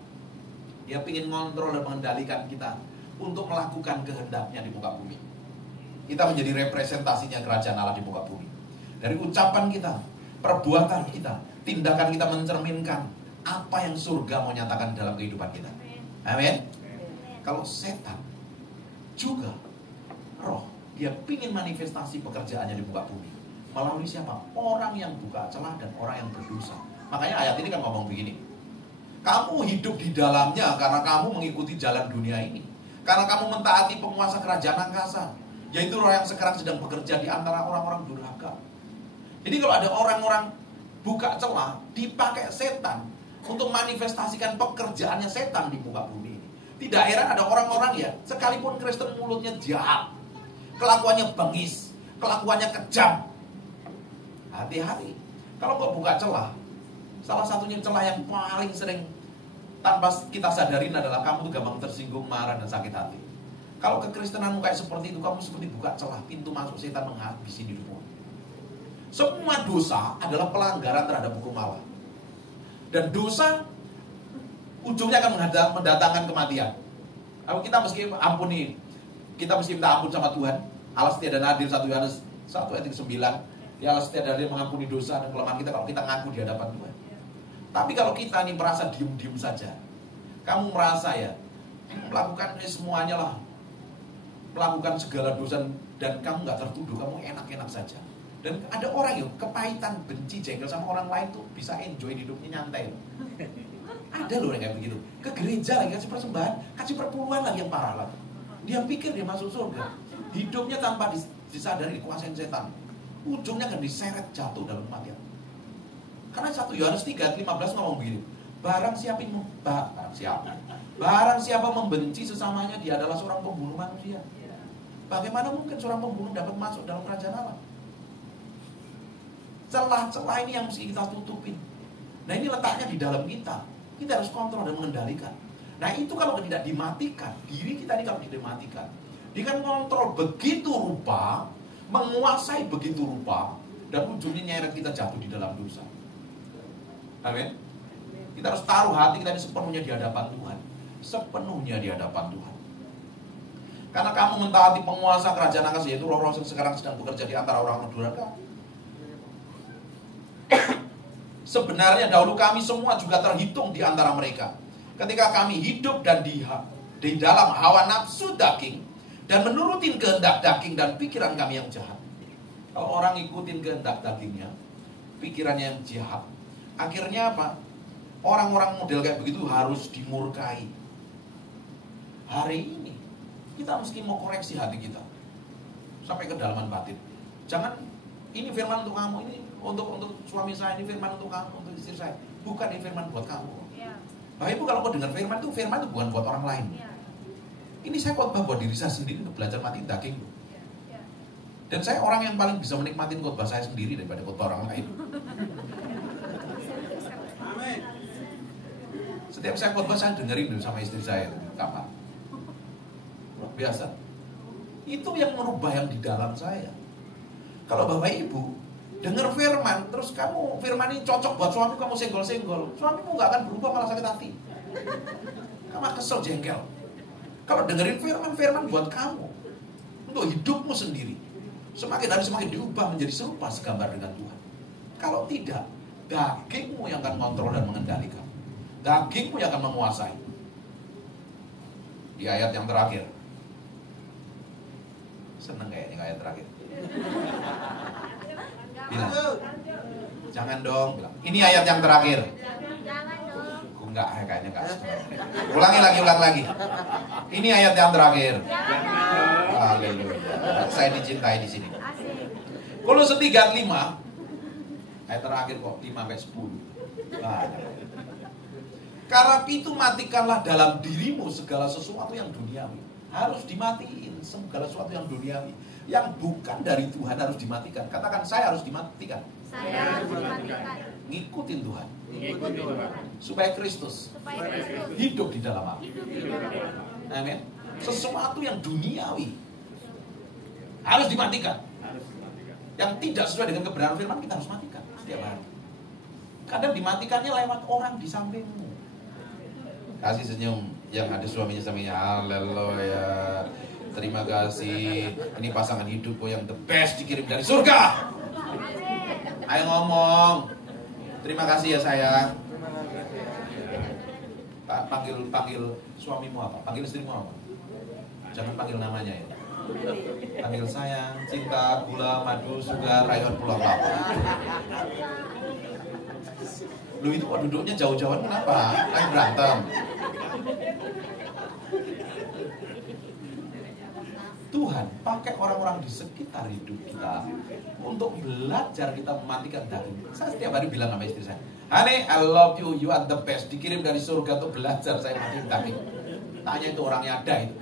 Dia ingin mengontrol dan mengendalikan kita untuk melakukan kehendaknya di muka bumi. Kita menjadi representasinya kerajaan Allah di muka bumi. Dari ucapan kita, perbuatan kita, tindakan kita mencerminkan apa yang surga mau nyatakan dalam kehidupan kita. Amin. Kalau setan juga roh, dia ingin manifestasi pekerjaannya di muka bumi melalui siapa? Orang yang buka celah dan orang yang berdosa. Makanya ayat ini kan ngomong begini, kamu hidup di dalamnya karena kamu mengikuti jalan dunia ini, karena kamu mentaati penguasa kerajaan angkasa, yaitu roh yang sekarang sedang bekerja di antara orang-orang durhaka. Jadi kalau ada orang-orang buka celah, dipakai setan untuk manifestasikan pekerjaannya setan di muka bumi ini. Tidak heran ada orang-orang ya, sekalipun Kristen mulutnya jahat, kelakuannya bengis, kelakuannya kejam. Hati-hati, kalau nggak buka celah, salah satunya celah yang paling sering tanpa kita sadarin adalah kamu tuh gampang tersinggung, marah, dan sakit hati. Kalau kekristenanmu kayak seperti itu, kamu seperti buka celah, pintu masuk setan menghabisi hidupmu. Semua dosa adalah pelanggaran terhadap hukum Allah. Dan dosa ujungnya akan mendatangkan kematian. Kalau kita mesti ampuni, kita mesti minta ampun sama Tuhan. Allah setia dan adil, 1 Yohanes 1 ayat 9. Ya, Allah setia dan adil mengampuni dosa dan kelemahan kita kalau kita ngaku di hadapan Tuhan. Tapi kalau kita nih merasa diem-diem saja, kamu merasa ya melakukan semuanya lah, melakukan segala dosa dan kamu nggak tertuduh, kamu enak-enak saja. Dan ada orang yuk kepahitan, benci, jengkel sama orang lain tuh bisa enjoy hidupnya, nyantai. Ada loh yang kayak begitu. Ke gereja lagi kasih persembahan, kasih perpuluhan lagi yang parah lah. Dia pikir dia masuk surga, hidupnya tanpa disadari dikuasain setan. Ujungnya kan diseret jatuh dalam kematian. Karena 1 Yohanes 3:15 ngomong begini, barang siapa membenci sesamanya, dia adalah seorang pembunuh manusia. Bagaimana mungkin seorang pembunuh dapat masuk dalam kerajaan Allah? Celah-celah ini yang mesti kita tutupin. Nah, ini letaknya di dalam kita. Kita harus kontrol dan mengendalikan. Nah, itu kalau tidak dimatikan, diri kita ini kalau tidak dimatikan, dia kan kontrol begitu rupa, menguasai begitu rupa, dan ujungnya nyeret kita jatuh di dalam dosa. Amin. Kita harus taruh hati kita ini sepenuhnya di hadapan Tuhan. Sepenuhnya di hadapan Tuhan. Karena kamu mentaati penguasa kerajaan angkasa, yaitu roh-roh yang sekarang sedang bekerja di antara orang-orang durhaka. Sebenarnya dahulu kami semua juga terhitung di antara mereka. Ketika kami hidup dan di dalam hawa nafsu daging, dan menurutin kehendak daging dan pikiran kami yang jahat. Kalau orang ikutin kehendak dagingnya, pikirannya yang jahat, akhirnya apa? Orang-orang model kayak begitu harus dimurkai. Hari ini kita mesti mau koreksi hati kita sampai ke dalaman batin. Jangan, ini firman untuk kamu, ini untuk suami saya, ini firman untuk kamu, untuk istri saya. Bukan ini firman buat kamu. Bapak Ibu, kalau kau dengar firman itu bukan buat orang lain. Ini saya khotbah buat diri saya sendiri untuk belajar mati daging. Dan saya orang yang paling bisa menikmati khotbah saya sendiri daripada khotbah orang lain. Setiap saya khotbah saya dengerin dulu sama istri saya di kamar. biasa. Itu yang merubah yang di dalam saya. Kalau Bapak Ibu dengar firman, terus kamu firman ini cocok buat suami, kamu senggol-senggol, suamimu nggak akan berubah, malah sakit hati. Kamu kesel, jengkel. Kalau dengerin firman buat kamu, untuk hidupmu sendiri, semakin hari semakin diubah menjadi serupa segambar dengan Tuhan. Kalau tidak, dagingmu yang akan kontrol dan mengendalikan. Dagingmu yang akan menguasai. Di ayat yang terakhir, seneng kayaknya ayat terakhir. Bilang, jangan dong, bilang. Ini ayat yang terakhir. Jangan dong. Enggak, kayaknya enggak. Ulang lagi. Ini ayat yang terakhir. Haleluya. Saya dicintai di sini. Kolose 3:5. Ayat terakhir kok 5-10. Karena itu matikanlah dalam dirimu segala sesuatu yang duniawi. Harus dimatiin segala sesuatu yang duniawi. Yang bukan dari Tuhan harus dimatikan. Katakan, saya harus dimatikan. Saya harus dimatikan. Ngikutin Tuhan. Supaya Kristus hidup di dalam aku. Amin. Sesuatu yang duniawi harus dimatikan. Yang tidak sesuai dengan kebenaran firman kita harus matikan setiap hari. Kadang dimatikannya lewat orang di sampingmu. Kasih senyum yang ada suaminya. Haleluya. Terima kasih. Ini pasangan hidupku yang the best dikirim dari surga. Ayo ngomong. Terima kasih ya sayang. Pak, panggil suamimu apa? Panggil istrimu apa? Jangan panggil namanya ya. Panggil sayang, cinta, gula, madu, sugar, rayon, pulau apa? Lu itu kok duduknya jauh-jauhan kenapa? Lagi berantem. Tuhan pakai orang-orang di sekitar hidup kita untuk belajar kita mematikan daging. Saya setiap hari bilang sama istri saya, honey, I love you, you are the best. Dikirim dari surga untuk belajar saya matikan daging. Tanya itu orangnya ada itu.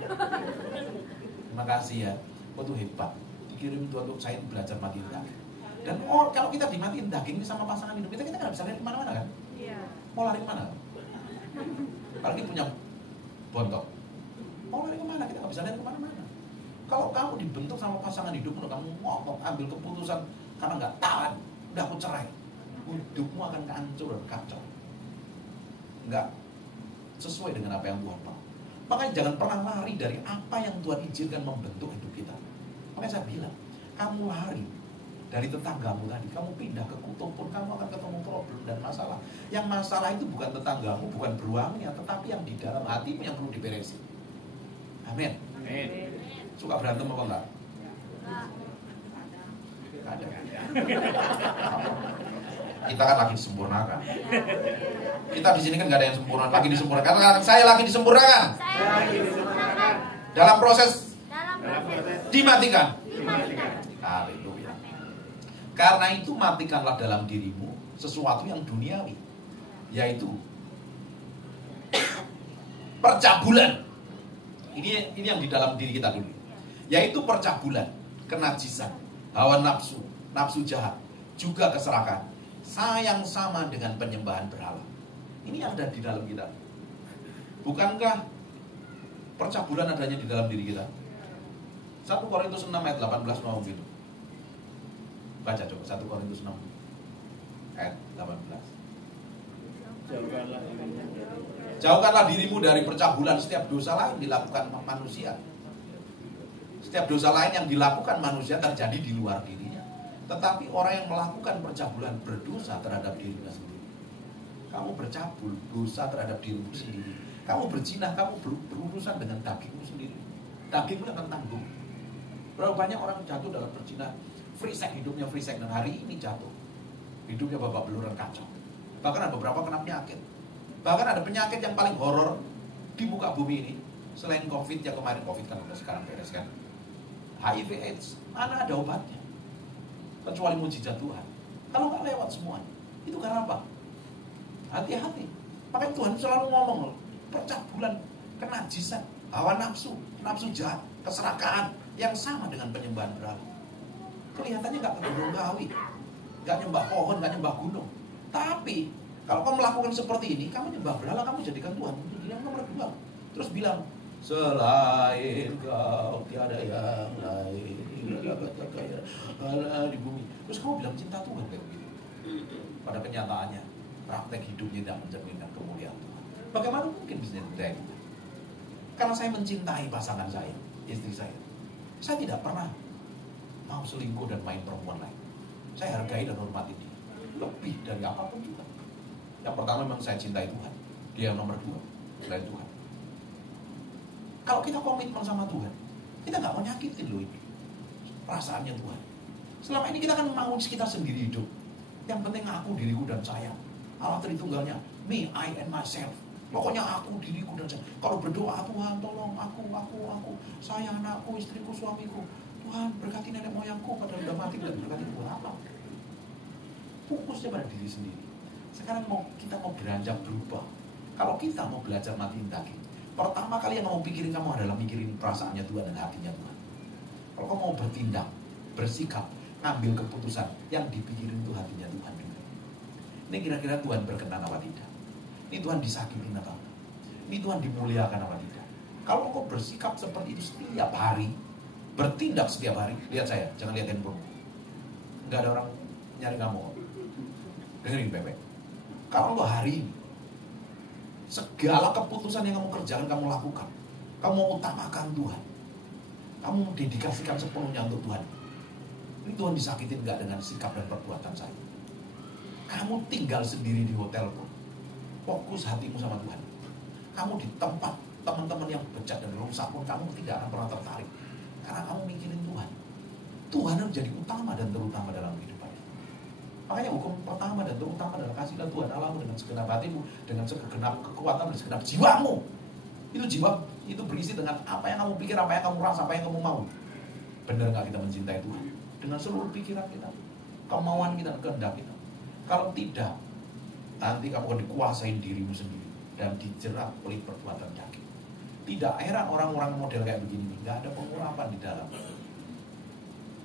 Terima kasih ya, itu hebat. Dikirim Tuhan untuk saya belajar matikan daging. Dan kalau kita dimatiin daging sama pasangan hidup kita nggak bisa lari kemana-mana kan? Mau lari kemana? Kalau kita punya bontok, mau lari kemana? Kita nggak bisa lari kemana-mana. Kalau kamu dibentuk sama pasangan hidupmu, kamu ngomong, ambil keputusan karena nggak tahan, udah aku cerai, hidupmu akan hancur dan kacau, nggak sesuai dengan apa yang Tuhan mau. Makanya jangan pernah lari dari apa yang Tuhan izinkan membentuk hidup kita. Makanya saya bilang, kamu lari dari tetanggamu tadi, kamu pindah ke kutub pun kamu akan ketemu problem dan masalah. Yang masalah itu bukan tetanggamu, bukan beruangnya, tetapi yang di dalam hatimu yang perlu diberesin. Amin. Amin. Suka berantem apa enggak? Ada. Kita kan lagi disempurnakan. Kita di sini kan nggak ada yang sempurna, lagi disempurnakan. Karena saya lagi disempurnakan. Dalam proses dimatikan. Haleluya. Karena itu matikanlah dalam dirimu sesuatu yang duniawi, yaitu percabulan. Ini yang di dalam diri kita dulu. Yaitu percabulan, kenajisan, hawa nafsu, nafsu jahat, juga keserakahan, sayang sama dengan penyembahan berhala. Ini yang ada di dalam kita. Bukankah percabulan adanya di dalam diri kita? 1 Korintus 6 ayat 18 mau gitu. Baca coba 1 Korintus 6 ayat 18. Jauhkanlah dirimu dari percabulan. Setiap dosa lain dilakukan manusia. Setiap dosa lain yang dilakukan manusia terjadi di luar dirinya. Tetapi orang yang melakukan percabulan berdosa terhadap dirinya sendiri. Kamu bercabul, dosa terhadap dirimu sendiri. Kamu berzina, kamu berurusan dengan dagingmu sendiri. Dagingmu akan tanggung. Berapa banyak orang jatuh dalam berzina, free sex, hidupnya free sex, dan hari ini jatuh. Hidupnya babak belur dan kacau. Bahkan ada beberapa kena penyakit. Bahkan ada penyakit yang paling horor di muka bumi ini. Selain COVID, ya kemarin COVID kan udah sekarang beres kan. HIV AIDS, mana ada obatnya? Kecuali mujizat Tuhan. Kalau nggak lewat semuanya, itu karena apa? Hati-hati. Makanya Tuhan selalu ngomong, percabulan, kenajisan, hawa nafsu, nafsu jahat, keserakahan, yang sama dengan penyembahan berhala. Kelihatannya nggak kegunung-gawi, nggak nyembah pohon, nggak nyembah gunung. Tapi kalau kamu melakukan seperti ini, kamu nyembah berhala, kamu jadikan Tuhan yang nomor 2. Terus bilang, Selain kau tiada yang lain. Allah di bumi. Terus kamu bilang cinta Tuhan kayak begitu. Pada kenyataannya, praktek hidupnya tidak mencerminkan kemuliaan Tuhan. Bagaimana mungkin bisa mencintai Tuhan? Karena saya mencintai pasangan saya, istri saya. Saya tidak pernah mau selingkuh dan main perempuan lain. Saya hargai dan hormati dia. Lebih dari apapun juga. Yang pertama memang saya cintai Tuhan. Dia yang nomor 2 selain Tuhan. Kalau kita komitmen sama Tuhan, kita gak mau nyakitin loh ini perasaannya Tuhan. Selama ini kita kan mau kita sendiri hidup. Yang penting aku, diriku dan saya. Allah Tritunggalnya, me, I and myself. Pokoknya aku, diriku dan saya. Kalau berdoa, Tuhan tolong aku, saya, anakku, istriku, suamiku. Tuhan berkati nenek moyangku padahal udah mati, dan berkati buat apa? Fokusnya pada diri sendiri. Sekarang kita mau beranjak berubah. Kalau kita mau belajar matiin daging, pertama kali yang kamu pikirin kamu adalah mikirin perasaannya Tuhan dan hatinya Tuhan. Kalau kamu mau bertindak, bersikap, ngambil keputusan, yang dipikirin itu hatinya Tuhan juga. Ini kira-kira Tuhan berkenan apa tidak? Ini Tuhan disakitin atau enggak? Ini Tuhan dimuliakan apa tidak? Kalau kau bersikap seperti itu setiap hari, bertindak setiap hari, lihat saya, jangan lihat handphone. Enggak ada orang nyari kamu. Dengerin baik-baik. Kalau lo hari ini, segala keputusan yang kamu kerjakan, kamu lakukan, kamu mau utamakan Tuhan, kamu dedikasikan sepenuhnya untuk Tuhan. Ini Tuhan disakitin gak dengan sikap dan perbuatan saya? Kamu tinggal sendiri di hotel pun, fokus hatimu sama Tuhan. Kamu di tempat teman-teman yang bejat dan rusak pun, kamu tidak akan pernah tertarik. Karena kamu mikirin Tuhan. Tuhan harus jadi utama dan terutama dalam kehidupan. Makanya hukum pertama dan terutama adalah kasihlah Tuhan Allahmu dengan segenap hatimu, dengan segenap kekuatan dan segenap jiwamu. Itu jiwa, itu berisi dengan apa yang kamu pikir, apa yang kamu rasa, apa yang kamu mau. Benar gak kita mencintai Tuhan? Dengan seluruh pikiran kita, kemauan kita, dan kehendak kita. Kalau tidak, nanti kamu akan dikuasain dirimu sendiri dan dijerat oleh perbuatan daging. Tidak heran orang-orang model kayak begini, gak ada pengurapan di dalam.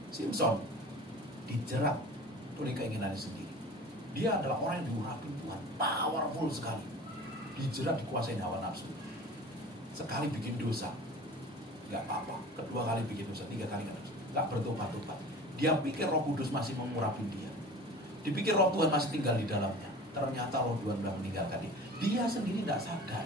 Simpson dijerat oleh keinginannya sendiri. Dia adalah orang yang diurapin Tuhan, powerful sekali. Dijerat, dikuasai hawa nafsu. Sekali bikin dosa, nggak apa-apa. Kedua kali bikin dosa, 3 kali nggak bertobat-tobat. Dia pikir Roh Kudus masih mengurapin dia. Dipikir Roh Tuhan masih tinggal di dalamnya. Ternyata Roh Tuhan sudah meninggalkan dia. Dia sendiri tidak sadar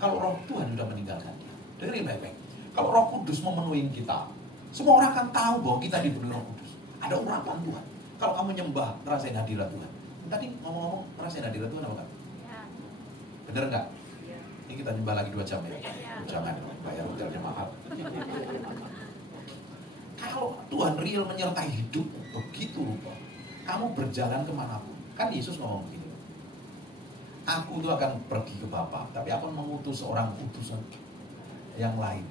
kalau Roh Tuhan sudah meninggalkan dia. Dengerin baik-baik. Kalau Roh Kudus memenuhi kita, semua orang akan tahu bahwa kita dipenuhi Roh Kudus. Ada urapan Tuhan. Kalau kamu nyembah, ngerasain hadirat Tuhan. Tadi ngomong-ngomong, ngerasain hadirat Tuhan apa enggak? Ya. Bener enggak? Ya. Ini kita nyembah lagi 2 jam ya? Ya. Jangan, bayar hotelnya mahal. Kalau Tuhan real menyertai hidupmu, begitu rupa. Kamu berjalan kemanapun. Kan Yesus ngomong begini. Aku itu akan pergi ke Bapa, tapi aku mengutus orang utusan yang lain.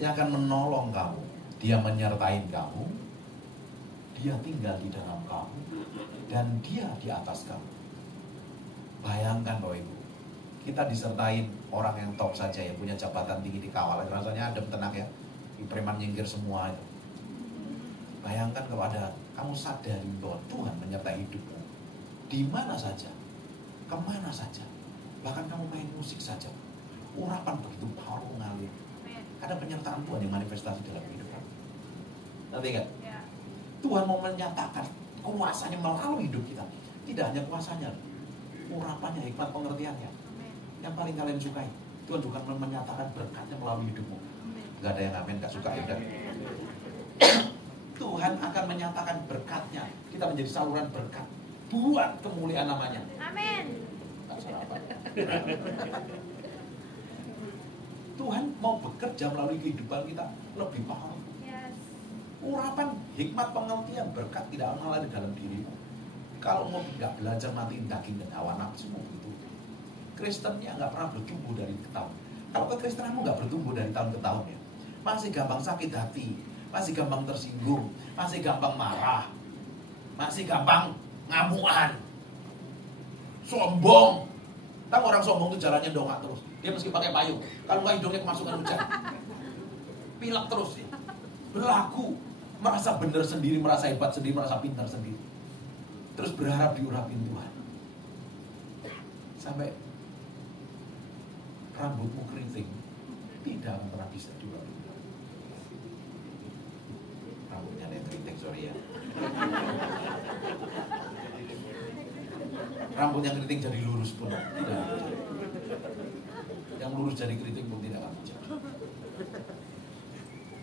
Yang akan menolong kamu. Dia menyertai kamu. Dia tinggal di dalam kamu dan dia di atas kamu. Bayangkan Bapak Ibu, kita disertai orang yang top saja ya, punya jabatan tinggi di kawal, rasanya adem tenang ya, di preman nyingkir semua itu. Bayangkan kalau ada, kamu sadari bahwa Tuhan menyertai hidupmu di mana saja, kemana saja, bahkan kamu main musik saja, urapan begitu power mengalir. Ada penyertaan Tuhan yang manifestasi dalam kehidupan. Nanti kan? Tuhan mau menyatakan kuasanya melalui hidup kita. Tidak hanya kuasanya, urapannya, hikmat pengertiannya. Yang paling kalian sukai, Tuhan juga menyatakan berkatnya melalui hidupmu. Gak ada yang amin, gak suka ya. Tuhan akan menyatakan berkatnya. Kita menjadi saluran berkat buat kemuliaan namanya. Amin. Tuhan mau bekerja melalui kehidupan kita lebih paham. Urapan, hikmat, pengertian, berkat tidak mengalir dalam dirimu. Kalau mau tidak belajar matiin daging dan hawa nafsumu itu, Kristennya nggak pernah bertumbuh dari tahun. Kalau kekristenanmu nggak bertumbuh dari tahun ke tahun ya, masih gampang sakit hati, masih gampang tersinggung, masih gampang marah, masih gampang ngamuan, sombong. Tahu orang sombong itu jalannya dongak terus. Dia meski pakai payung, kalau nggak hidungnya kemasukan hujan, pilek terus ya. Berlaku, merasa benar sendiri, merasa hebat sendiri, merasa pintar sendiri. Terus berharap diurapin Tuhan. Sampai rambutmu keriting, tidak akan pernah bisa dua. Rambutnya ada yang keriting, sorry ya. Rambut yang keriting jadi lurus pun tidak bisa. Yang lurus jadi keriting pun tidak akan bisa.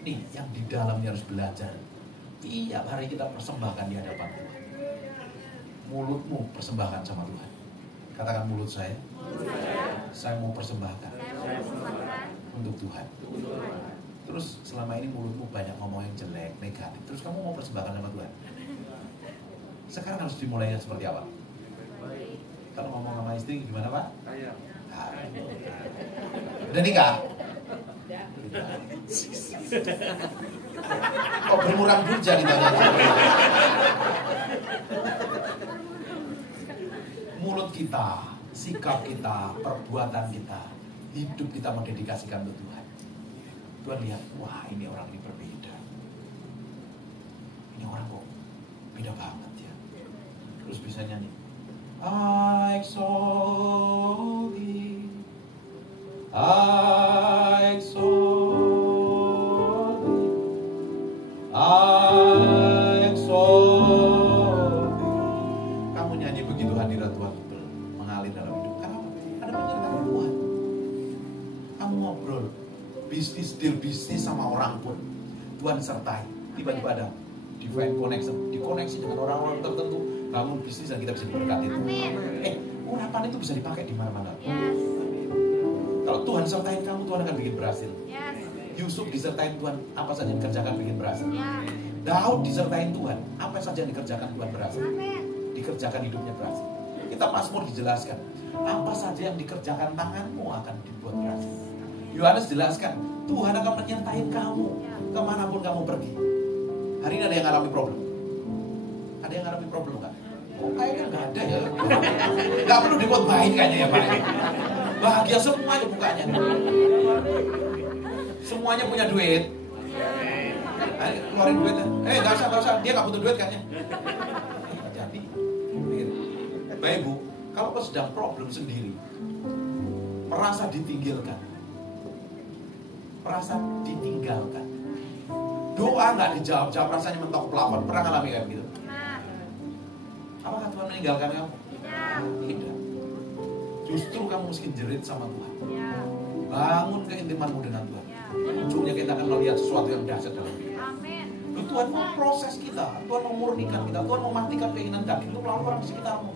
Nih, yang di dalamnya harus belajar. Tiap hari kita persembahkan di hadapan Tuhan. Mulutmu persembahkan sama Tuhan. Katakan mulut saya mau persembahkan untuk Tuhan. Terus selama ini mulutmu banyak ngomong yang jelek, negatif. Terus kamu mau persembahkan sama Tuhan. Sekarang harus dimulainya seperti apa? Kalau ngomong sama istri gimana, Pak? Udah nikah? Kok bermurah durja ditanya? Mulut kita, sikap kita, perbuatan kita, hidup kita mendedikasikan untuk Tuhan. Tuhan lihat, wah ini orang ini berbeda. Ini orang kok beda banget ya. Terus bisa nyanyi. I exalt thee, I exalt thee, I exalt thee. Kamu nyanyi begitu hadirat Tuhan mengalir dalam hidup kamu. Ada penyertaan Tuhan. Kamu ngobrol bisnis, deal bisnis sama orang pun Tuhan sertai. Tiba-tiba ada divine connection, dikoneksi dengan orang-orang tertentu, bangun bisnis dan kita bisa diberkati. Urapan itu bisa dipakai di mana-mana. Yes. Kalau Tuhan sertain kamu, Tuhan akan bikin berhasil. Yes. Yusuf disertain Tuhan, apa saja yang dikerjakan bikin berhasil. Yes. Daud disertain Tuhan, apa saja yang dikerjakan Tuhan berhasil. Amin. Dikerjakan hidupnya berhasil. Kita Mazmur dijelaskan, apa saja yang dikerjakan tanganmu akan dibuat berhasil. Yohanes jelaskan, Tuhan akan menyertai kamu kemanapun kamu pergi. Hari ini ada yang ngalami problem? Ada yang ngalami problem kan? Oh, kayaknya nggak ada ya. Nggak perlu dikhotbahin kayaknya ya Pak. Bahagia semuanya mukanya. Semuanya punya duit. Ayo, keluarin duitnya. Nggak usah. Dia nggak butuh duit kayaknya. Jadi, Bapak Ibu, kalau kau sedang problem sendiri, merasa ditinggalkan, doa nggak dijawab, rasanya mentok pelafon. Pernah ngalami kayak gitu? Apakah Tuhan meninggalkan kamu? Tidak. Justru kamu mesti jerit sama Tuhan. Bangun keintimanmu dengan Tuhan. Ujungnya kita akan melihat sesuatu yang dahsyat dalam hidup. Tuhan mau proses kita, Tuhan mau murnikan kita, Tuhan mau matikan keinginan kami untuk melawan orang di sekitarmu.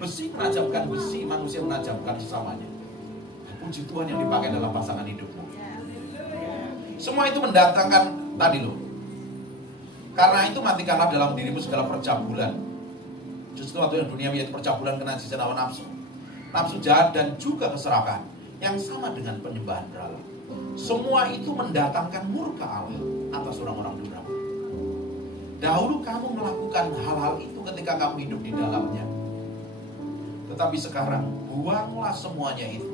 Besi menajamkan besi, manusia menajamkan sesamanya. Puji Tuhan yang dipakai dalam pasangan hidupmu. Semua itu mendatangkan tadi loh. Karena itu matikanlah dalam dirimu segala percabulan. Justru waktu yang dunia yaitu percabulan, kenajisan, hawa nafsu, nafsu jahat dan juga keserakahan yang sama dengan penyembahan berhala. Semua itu mendatangkan murka Allah atas orang-orang durhaka. Dahulu kamu melakukan hal-hal itu ketika kamu hidup di dalamnya. Tetapi sekarang buanglah semuanya itu,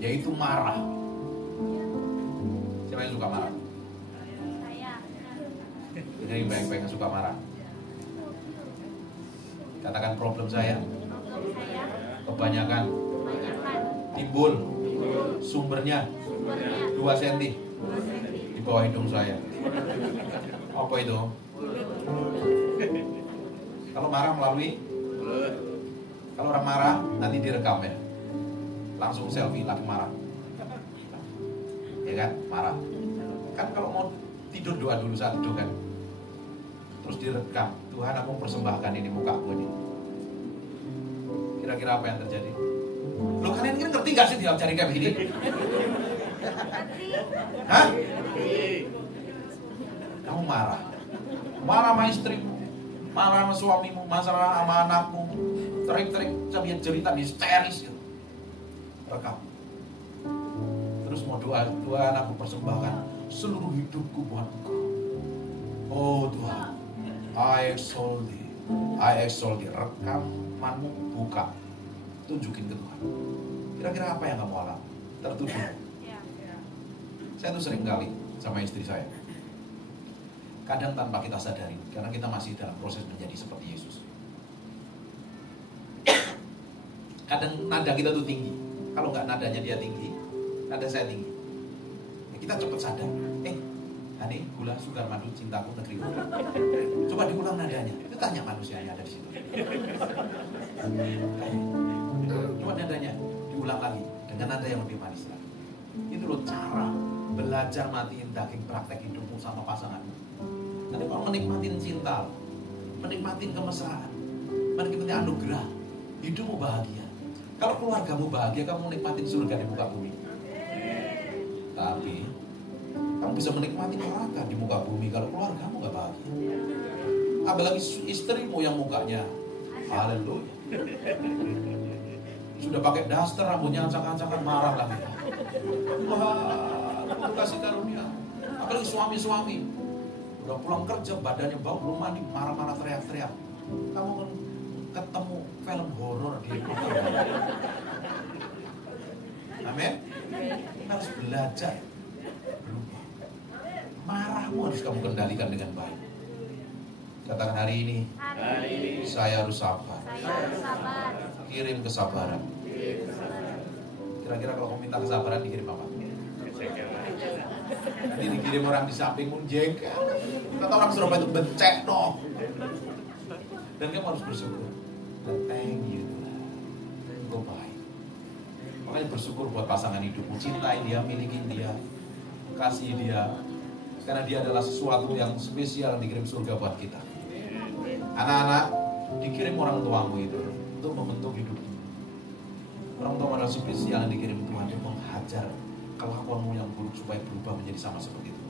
yaitu marah. Siapa yang suka marah? Ini baik-baik yang suka marah. Katakan problem saya. Kebanyakan. Timbul. Sumbernya 2 cm di bawah hidung saya. Apa itu? Kalau marah melalui mulut. Kalau orang marah nanti direkam ya. Langsung selfie lagi marah. Ya kan? Marah. Kan kalau mau tidur doa dulu saat tidur kan. Terus direkam. Tuhan, aku persembahkan ini mukaku ini. Kira-kira apa yang terjadi? Loh, kalian ini ngerti gak sih dia cari kayak begini? Hah? Kamu marah. Marah sama istrimu, marah sama suamimu, masalah sama anakmu. Terik-terik sambil cerita histeris gitu. Rekam. Terus mau doa, Tuhan aku persembahkan seluruh hidupku buat Engkau. Oh Tuhan, I exalt thee. Rekamanmu buka, tunjukin ke Tuhan. Kira-kira apa yang kamu alami? Tertuju. Saya tuh sering kali sama istri saya. Kadang tanpa kita sadari, karena kita masih dalam proses menjadi seperti Yesus. Kadang nada kita tuh tinggi. Kalau nggak nadanya dia tinggi, nada saya tinggi. kita cepat sadar. Hani, gula, sukar, madu, cintaku, negeriku. Coba diulang nadanya. Itu tanya manusia yang ada di situ. Coba nadanya diulang lagi dengan nada yang lebih manis lagi. Itu loh cara belajar matiin daging praktek hidupmu sama pasanganmu. Nanti kalau menikmatin cinta, menikmatin kemesraan, menikmati anugerah, hidupmu bahagia. Kalau keluargamu bahagia, kamu menikmatin surga di muka bumi. Tapi kamu bisa menikmati neraka di muka bumi kalau keluargamu gak bahagia. Apalagi istrimu yang mukanya haleluya, sudah pakai daster, rambutnya ancang-ancangan, marah lagi. Wah, aku kasih karunia. Apalagi suami-suami udah pulang kerja, badannya bau, belum mandi, marah-marah, teriak-teriak. Kamu kan ketemu film horor di rumah. Amin. Harus belajar berubah. Marahmu harus kamu kendalikan dengan baik. Katakan hari ini saya harus sabar. Kirim kesabaran. Kira-kira kalau kamu minta kesabaran dikirim apa? Nanti dikirim orang di sampingmu jengkel. Kata orang Surabaya itu becek dong. Dan kamu harus bersyukur. Dan thank you Tuhan. Engkau baik. Makanya bersyukur buat pasangan hidupmu. Cintai dia, miliki dia, kasih dia. Karena dia adalah sesuatu yang spesial yang dikirim surga buat kita. Anak-anak, dikirim orang tuamu itu untuk membentuk hidupmu. Orang tua adalah spesial yang dikirim Tuhan untuk menghajar kelakuanmu yang buruk supaya berubah menjadi sama seperti itu.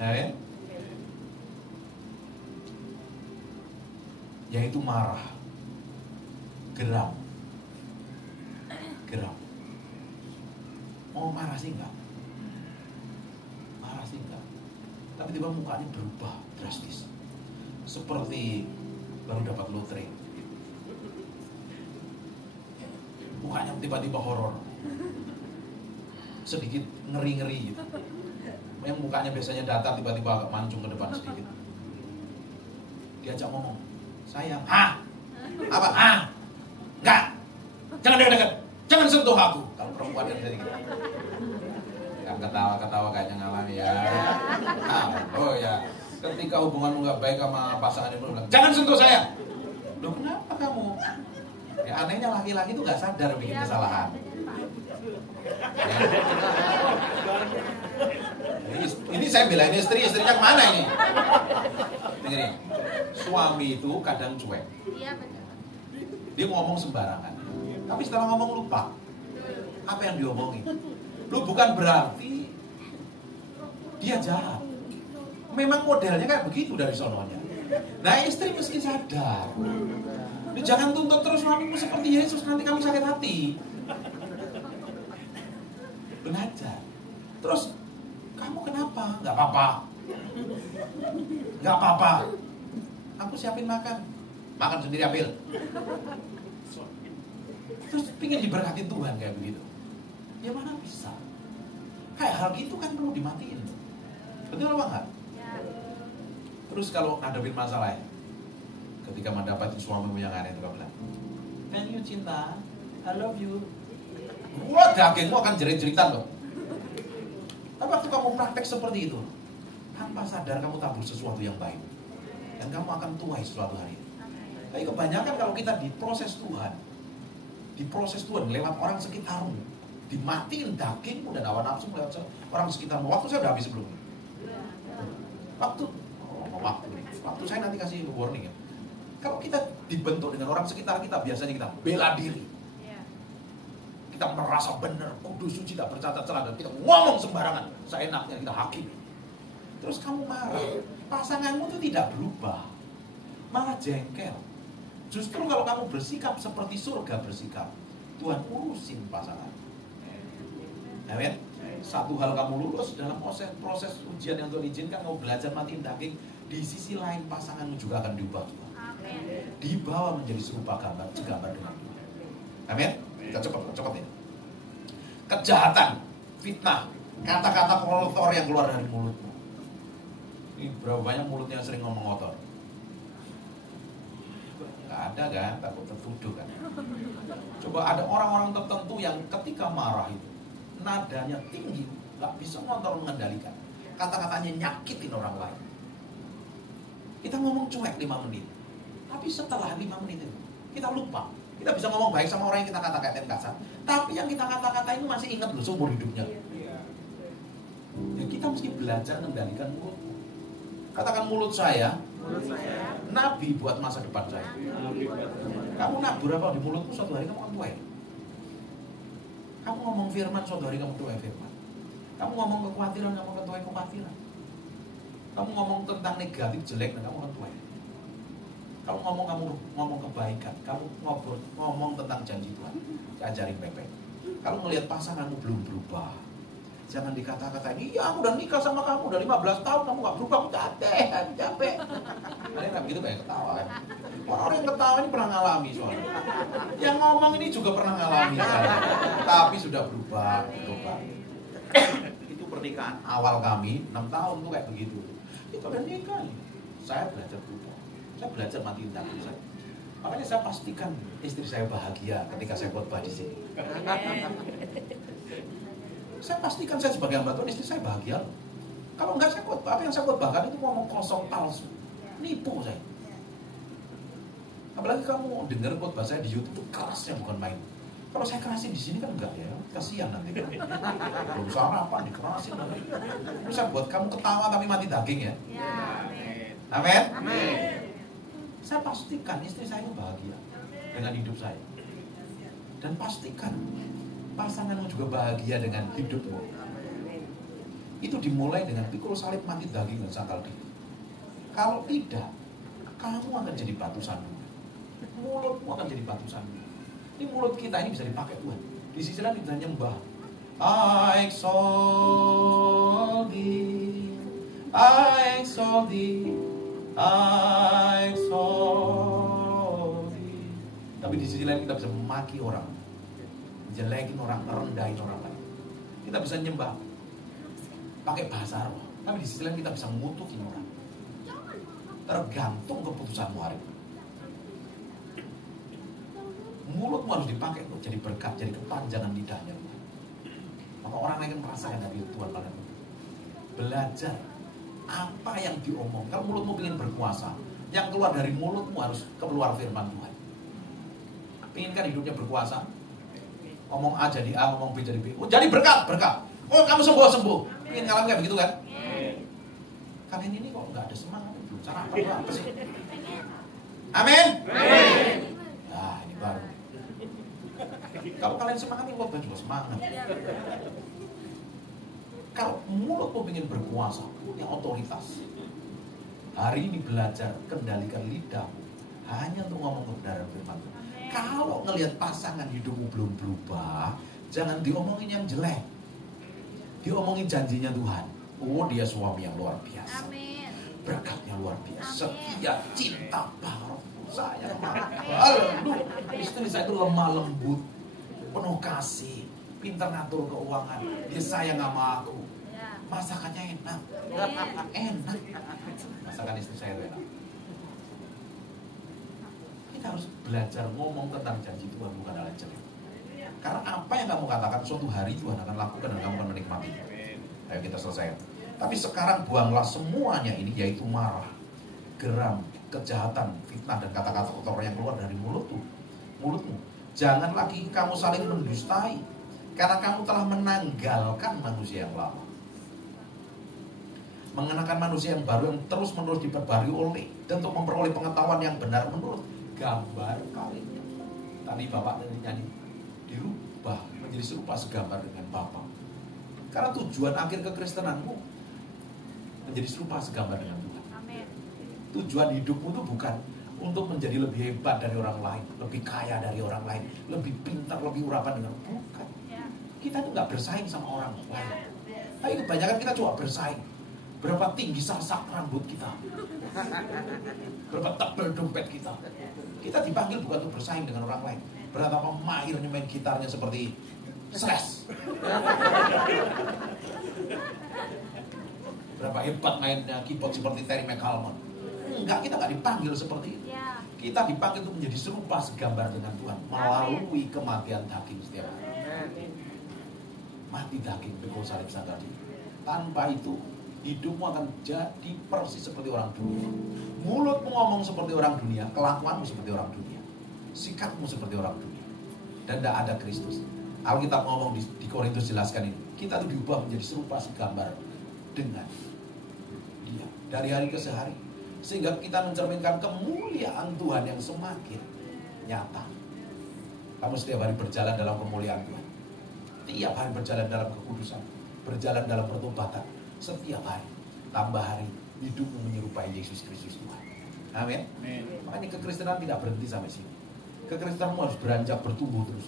Ya? Yaitu marah, geram. Mau marah sih enggak? Marah sih enggak. Tapi tiba mukanya berubah drastis. Seperti baru dapat lotre. Mukanya tiba-tiba horor. Sedikit ngeri-ngeri gitu. Yang mukanya biasanya datar tiba-tiba agak mancung ke depan sedikit. Diajak ngomong, sayang, apa? Enggak, jangan dekat-dekat, jangan sentuh aku. Kalau perempuan kan jadi gitu. Kan ketawa-ketawa kayaknya ngalami ya. Oh ya, ketika hubunganmu nggak baik sama pasangan itu bilang, jangan sentuh saya. Loh kenapa kamu? Ya anehnya laki-laki itu nggak sadar bikin kesalahan. Ini saya belain istrinya kemana ini? Dengerin, suami itu kadang cuek. Dia ngomong sembarangan. Tapi setelah ngomong lupa apa yang diomongin. Lu bukan berarti dia jahat. Memang modelnya kayak begitu dari sononya. Nah istri mesti sadar. Jangan tuntut terus suamimu seperti Yesus, nanti kamu sakit hati. Belajar. Terus kamu kenapa? Gak apa-apa. Aku siapin makan. Makan sendiri ambil. Terus pingin diberkati Tuhan kayak begitu. Ya mana bisa. Kayak hal gitu kan perlu dimatiin. Betul apa enggak? Terus kalau ngadepin masalah ya, ketika mendapati suamimu yang aneh itu kamu bilang, "Thank you cinta, I love you." Wah dagingmu akan jerit-jeritan loh. Tapi waktu kamu praktek seperti itu, tanpa sadar kamu tabur sesuatu yang baik, dan kamu akan tuai suatu hari. Tapi kebanyakan kalau kita diproses Tuhan lewat orang sekitarmu, dimatiin dagingmu dan hawa nafsumu lewat orang sekitarmu. Waktu saya udah habis sebelumnya. Waktu saya nanti kasih warning ya. Kalau kita dibentuk dengan orang sekitar kita, biasanya kita bela diri. Kita merasa benar, kudus, suci, tak bercacat celah, dan kita ngomong sembarangan, seenaknya kita hakim. Terus kamu marah, pasanganmu itu tidak berubah, malah jengkel. Justru kalau kamu bersikap seperti surga bersikap, Tuhan urusin pasangan. Amin. Satu hal kamu lulus dalam proses ujian yang Tuhan izinkan, kamu belajar matiin daging. Di sisi lain pasanganmu juga akan diubah Tuhan. Dibawa menjadi serupa gambar dengan Tuhan. Amin. Kita cepat ya. Kejahatan, fitnah, kata-kata kotor yang keluar dari mulutmu. Ini berapa banyak mulutnya yang sering ngomong kotor? Gak ada kan, takut tertuduh kan. Coba ada orang-orang tertentu yang ketika marah itu nadanya tinggi, nggak bisa ngontrol mengendalikan. Kata-katanya nyakitin orang lain. Kita ngomong cuek 5 menit, tapi setelah 5 menit itu kita lupa. Kita bisa ngomong baik sama orang yang kita kata-katain kasar, tapi yang kita kata-katain masih ingat loh seumur hidupnya. Ya, kita mesti belajar mengendalikan mulut. Katakan mulut saya, nabi buat masa depan saya. Kamu nabur apa di mulutmu, suatu hari kamu akan tuai. Kamu ngomong firman, suatu hari kamu tuai firman. Kamu ngomong kekhawatiran, kamu akan tuai kekhawatiran. Kamu ngomong tentang negatif, jelek, dan kamu akan tuai. Kamu ngomong kebaikan, kamu ngomong tentang janji Tuhan, ajarin baik-baik. Kalau ngelihat pasanganmu belum berubah, jangan dikata-katain, iya aku udah nikah sama kamu, udah 15 tahun, kamu gak berubah, aku capek. Ada yang begitu banyak ketawa kan. Orang yang ketawa ini pernah ngalami soalnya. Yang ngomong ini juga pernah ngalami saya. Tapi sudah berubah. Itu pernikahan awal kami, 6 tahun tuh kayak begitu. Itu udah nikah nih. Saya belajar berubah. Saya belajar matiin takut saya. Makanya saya pastikan istri saya bahagia ketika saya khotbah di sini. Saya pastikan saya sebagai hamba Tuhan, istri saya bahagia. Kalau enggak saya khotbah, apa yang saya khotbahkan itu ngomong kosong, palsu, nipu saya. Apalagi kamu dengar khotbah saya di YouTube itu kerasnya bukan main. Kalau saya kerasin di sini kan enggak ya, kasihan nanti. Belum sarapan dikerasin nanti. Terus saya buat kamu ketawa tapi mati daging ya. Amin. Saya pastikan istri saya bahagia dengan hidup saya. Dan pastikan pasanganmu juga bahagia dengan hidupmu. Itu dimulai dengan pikul salib, mati daging, dan sangkal diri. Kalau tidak, kamu akan jadi batu sandungan. Mulutmu akan jadi batu sandungan. Ini mulut kita ini bisa dipakai Tuhan. Di sisi lain kita nyembah. I exalt thee, I exalt thee, I exalt thee. Tapi di sisi lain kita bisa memaki orang, jelekin orang, rendahin orang lain. Kita bisa nyembah pakai bahasa roh, tapi di sisi lain kita bisa ngutukin orang. Tergantung keputusanmu hari ini. Mulutmu harus dipakai untuk jadi berkat, jadi kepanjangan lidahnya. Maka orang lain merasakan dari Tuhan pada itu. Belajar apa yang diomong. Kalau mulutmu ingin berkuasa, yang keluar dari mulutmu harus keluar firman Tuhan. Inginkan hidupnya berkuasa? Ngomong A jadi A, ngomong B jadi B. Oh jadi berkat. Oh kamu sembuh. Ingin ngalamin kayak begitu kan? Kalian ini kok nggak ada semangat? Belum sarapan apa sih? Amin. Nah ini baru. Kalau kalian semangat, ini khotbah juga semangat. Kalau mulutmu ingin berkuasa, punya otoritas. Hari ini belajar kendalikan lidahmu hanya untuk ngomong kebenaran firman Tuhan. Kalau ngelihat pasangan hidupmu belum berubah, jangan diomongin yang jelek. Diomongin janjinya Tuhan. Oh dia suami yang luar biasa. Amin. Berkatnya luar biasa. Setia, cinta, barok, sayang. Aduh, istri saya itu lemah lembut, penuh kasih, pintar ngatur keuangan. Dia sayang sama aku. Masakannya enak. Enak. Masakan istri saya itu enak. Kita harus belajar ngomong tentang janji Tuhan, bukan hal jelek. Karena apa yang kamu katakan suatu hari Tuhan akan lakukan dan kamu akan menikmatinya. Ayo kita selesai. Tapi sekarang buanglah semuanya ini, yaitu marah, geram, kejahatan, fitnah, dan kata-kata kotor yang keluar dari mulutmu. Jangan lagi kamu saling mendustai, karena kamu telah menanggalkan manusia yang lama, mengenakan manusia yang baru yang terus-menerus diperbarui oleh dan untuk memperoleh pengetahuan yang benar menurut gambar kalinya. Tadi Bapak nyanyi, dirubah menjadi serupa segambar dengan Bapa. Karena tujuan akhir kekristenanmu menjadi serupa segambar dengan Tuhan. Amin. Tujuan hidupmu itu bukan untuk menjadi lebih hebat dari orang lain, lebih kaya dari orang lain, lebih pintar, lebih urapan dengan orang. Bukan. Kita itu nggak bersaing sama orang lain. Tapi kebanyakan kita cuma bersaing. Berapa tinggi sasak rambut kita, berapa tebal dompet kita. Kita dipanggil bukan untuk bersaing dengan orang lain. Berapa mahirnya main gitarnya seperti Slash. Berapa hebat mainnya keyboard seperti Terry McCallum. Enggak, kita nggak dipanggil seperti itu. Kita dipanggil untuk menjadi serupa segambar dengan Tuhan melalui kematian daging setiap hari. mati daging, pikul salib sang tadi. Tanpa itu, hidupmu akan jadi persis seperti orang dunia. Mulutmu ngomong seperti orang dunia, kelakuanmu seperti orang dunia, sikapmu seperti orang dunia, dan tidak ada Kristus. Alkitab ngomong di Korintus jelaskan ini, kita itu diubah menjadi serupa segambar dengan Dia dari hari ke hari, sehingga kita mencerminkan kemuliaan Tuhan yang semakin nyata. Kamu setiap hari berjalan dalam kemuliaan Tuhan, tiap hari berjalan dalam kekudusan, berjalan dalam pertobatan, setiap hari tambah hari hidupmu menyerupai Yesus Kristus Tuhan. Amin. Makanya kekristenan tidak berhenti sampai sini. Kekristenanmu harus beranjak bertumbuh terus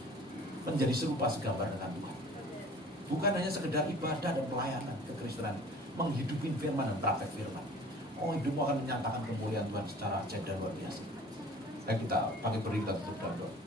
menjadi serupa segambar dengan Tuhan. Bukan hanya sekedar ibadah dan pelayanan kekristenan, menghidupi firman dan praktek firman. Oh, hidupmu akan menyatakan kemuliaan Tuhan secara ajaib dan luar biasa. Dan kita pakai beri kita tutup doa.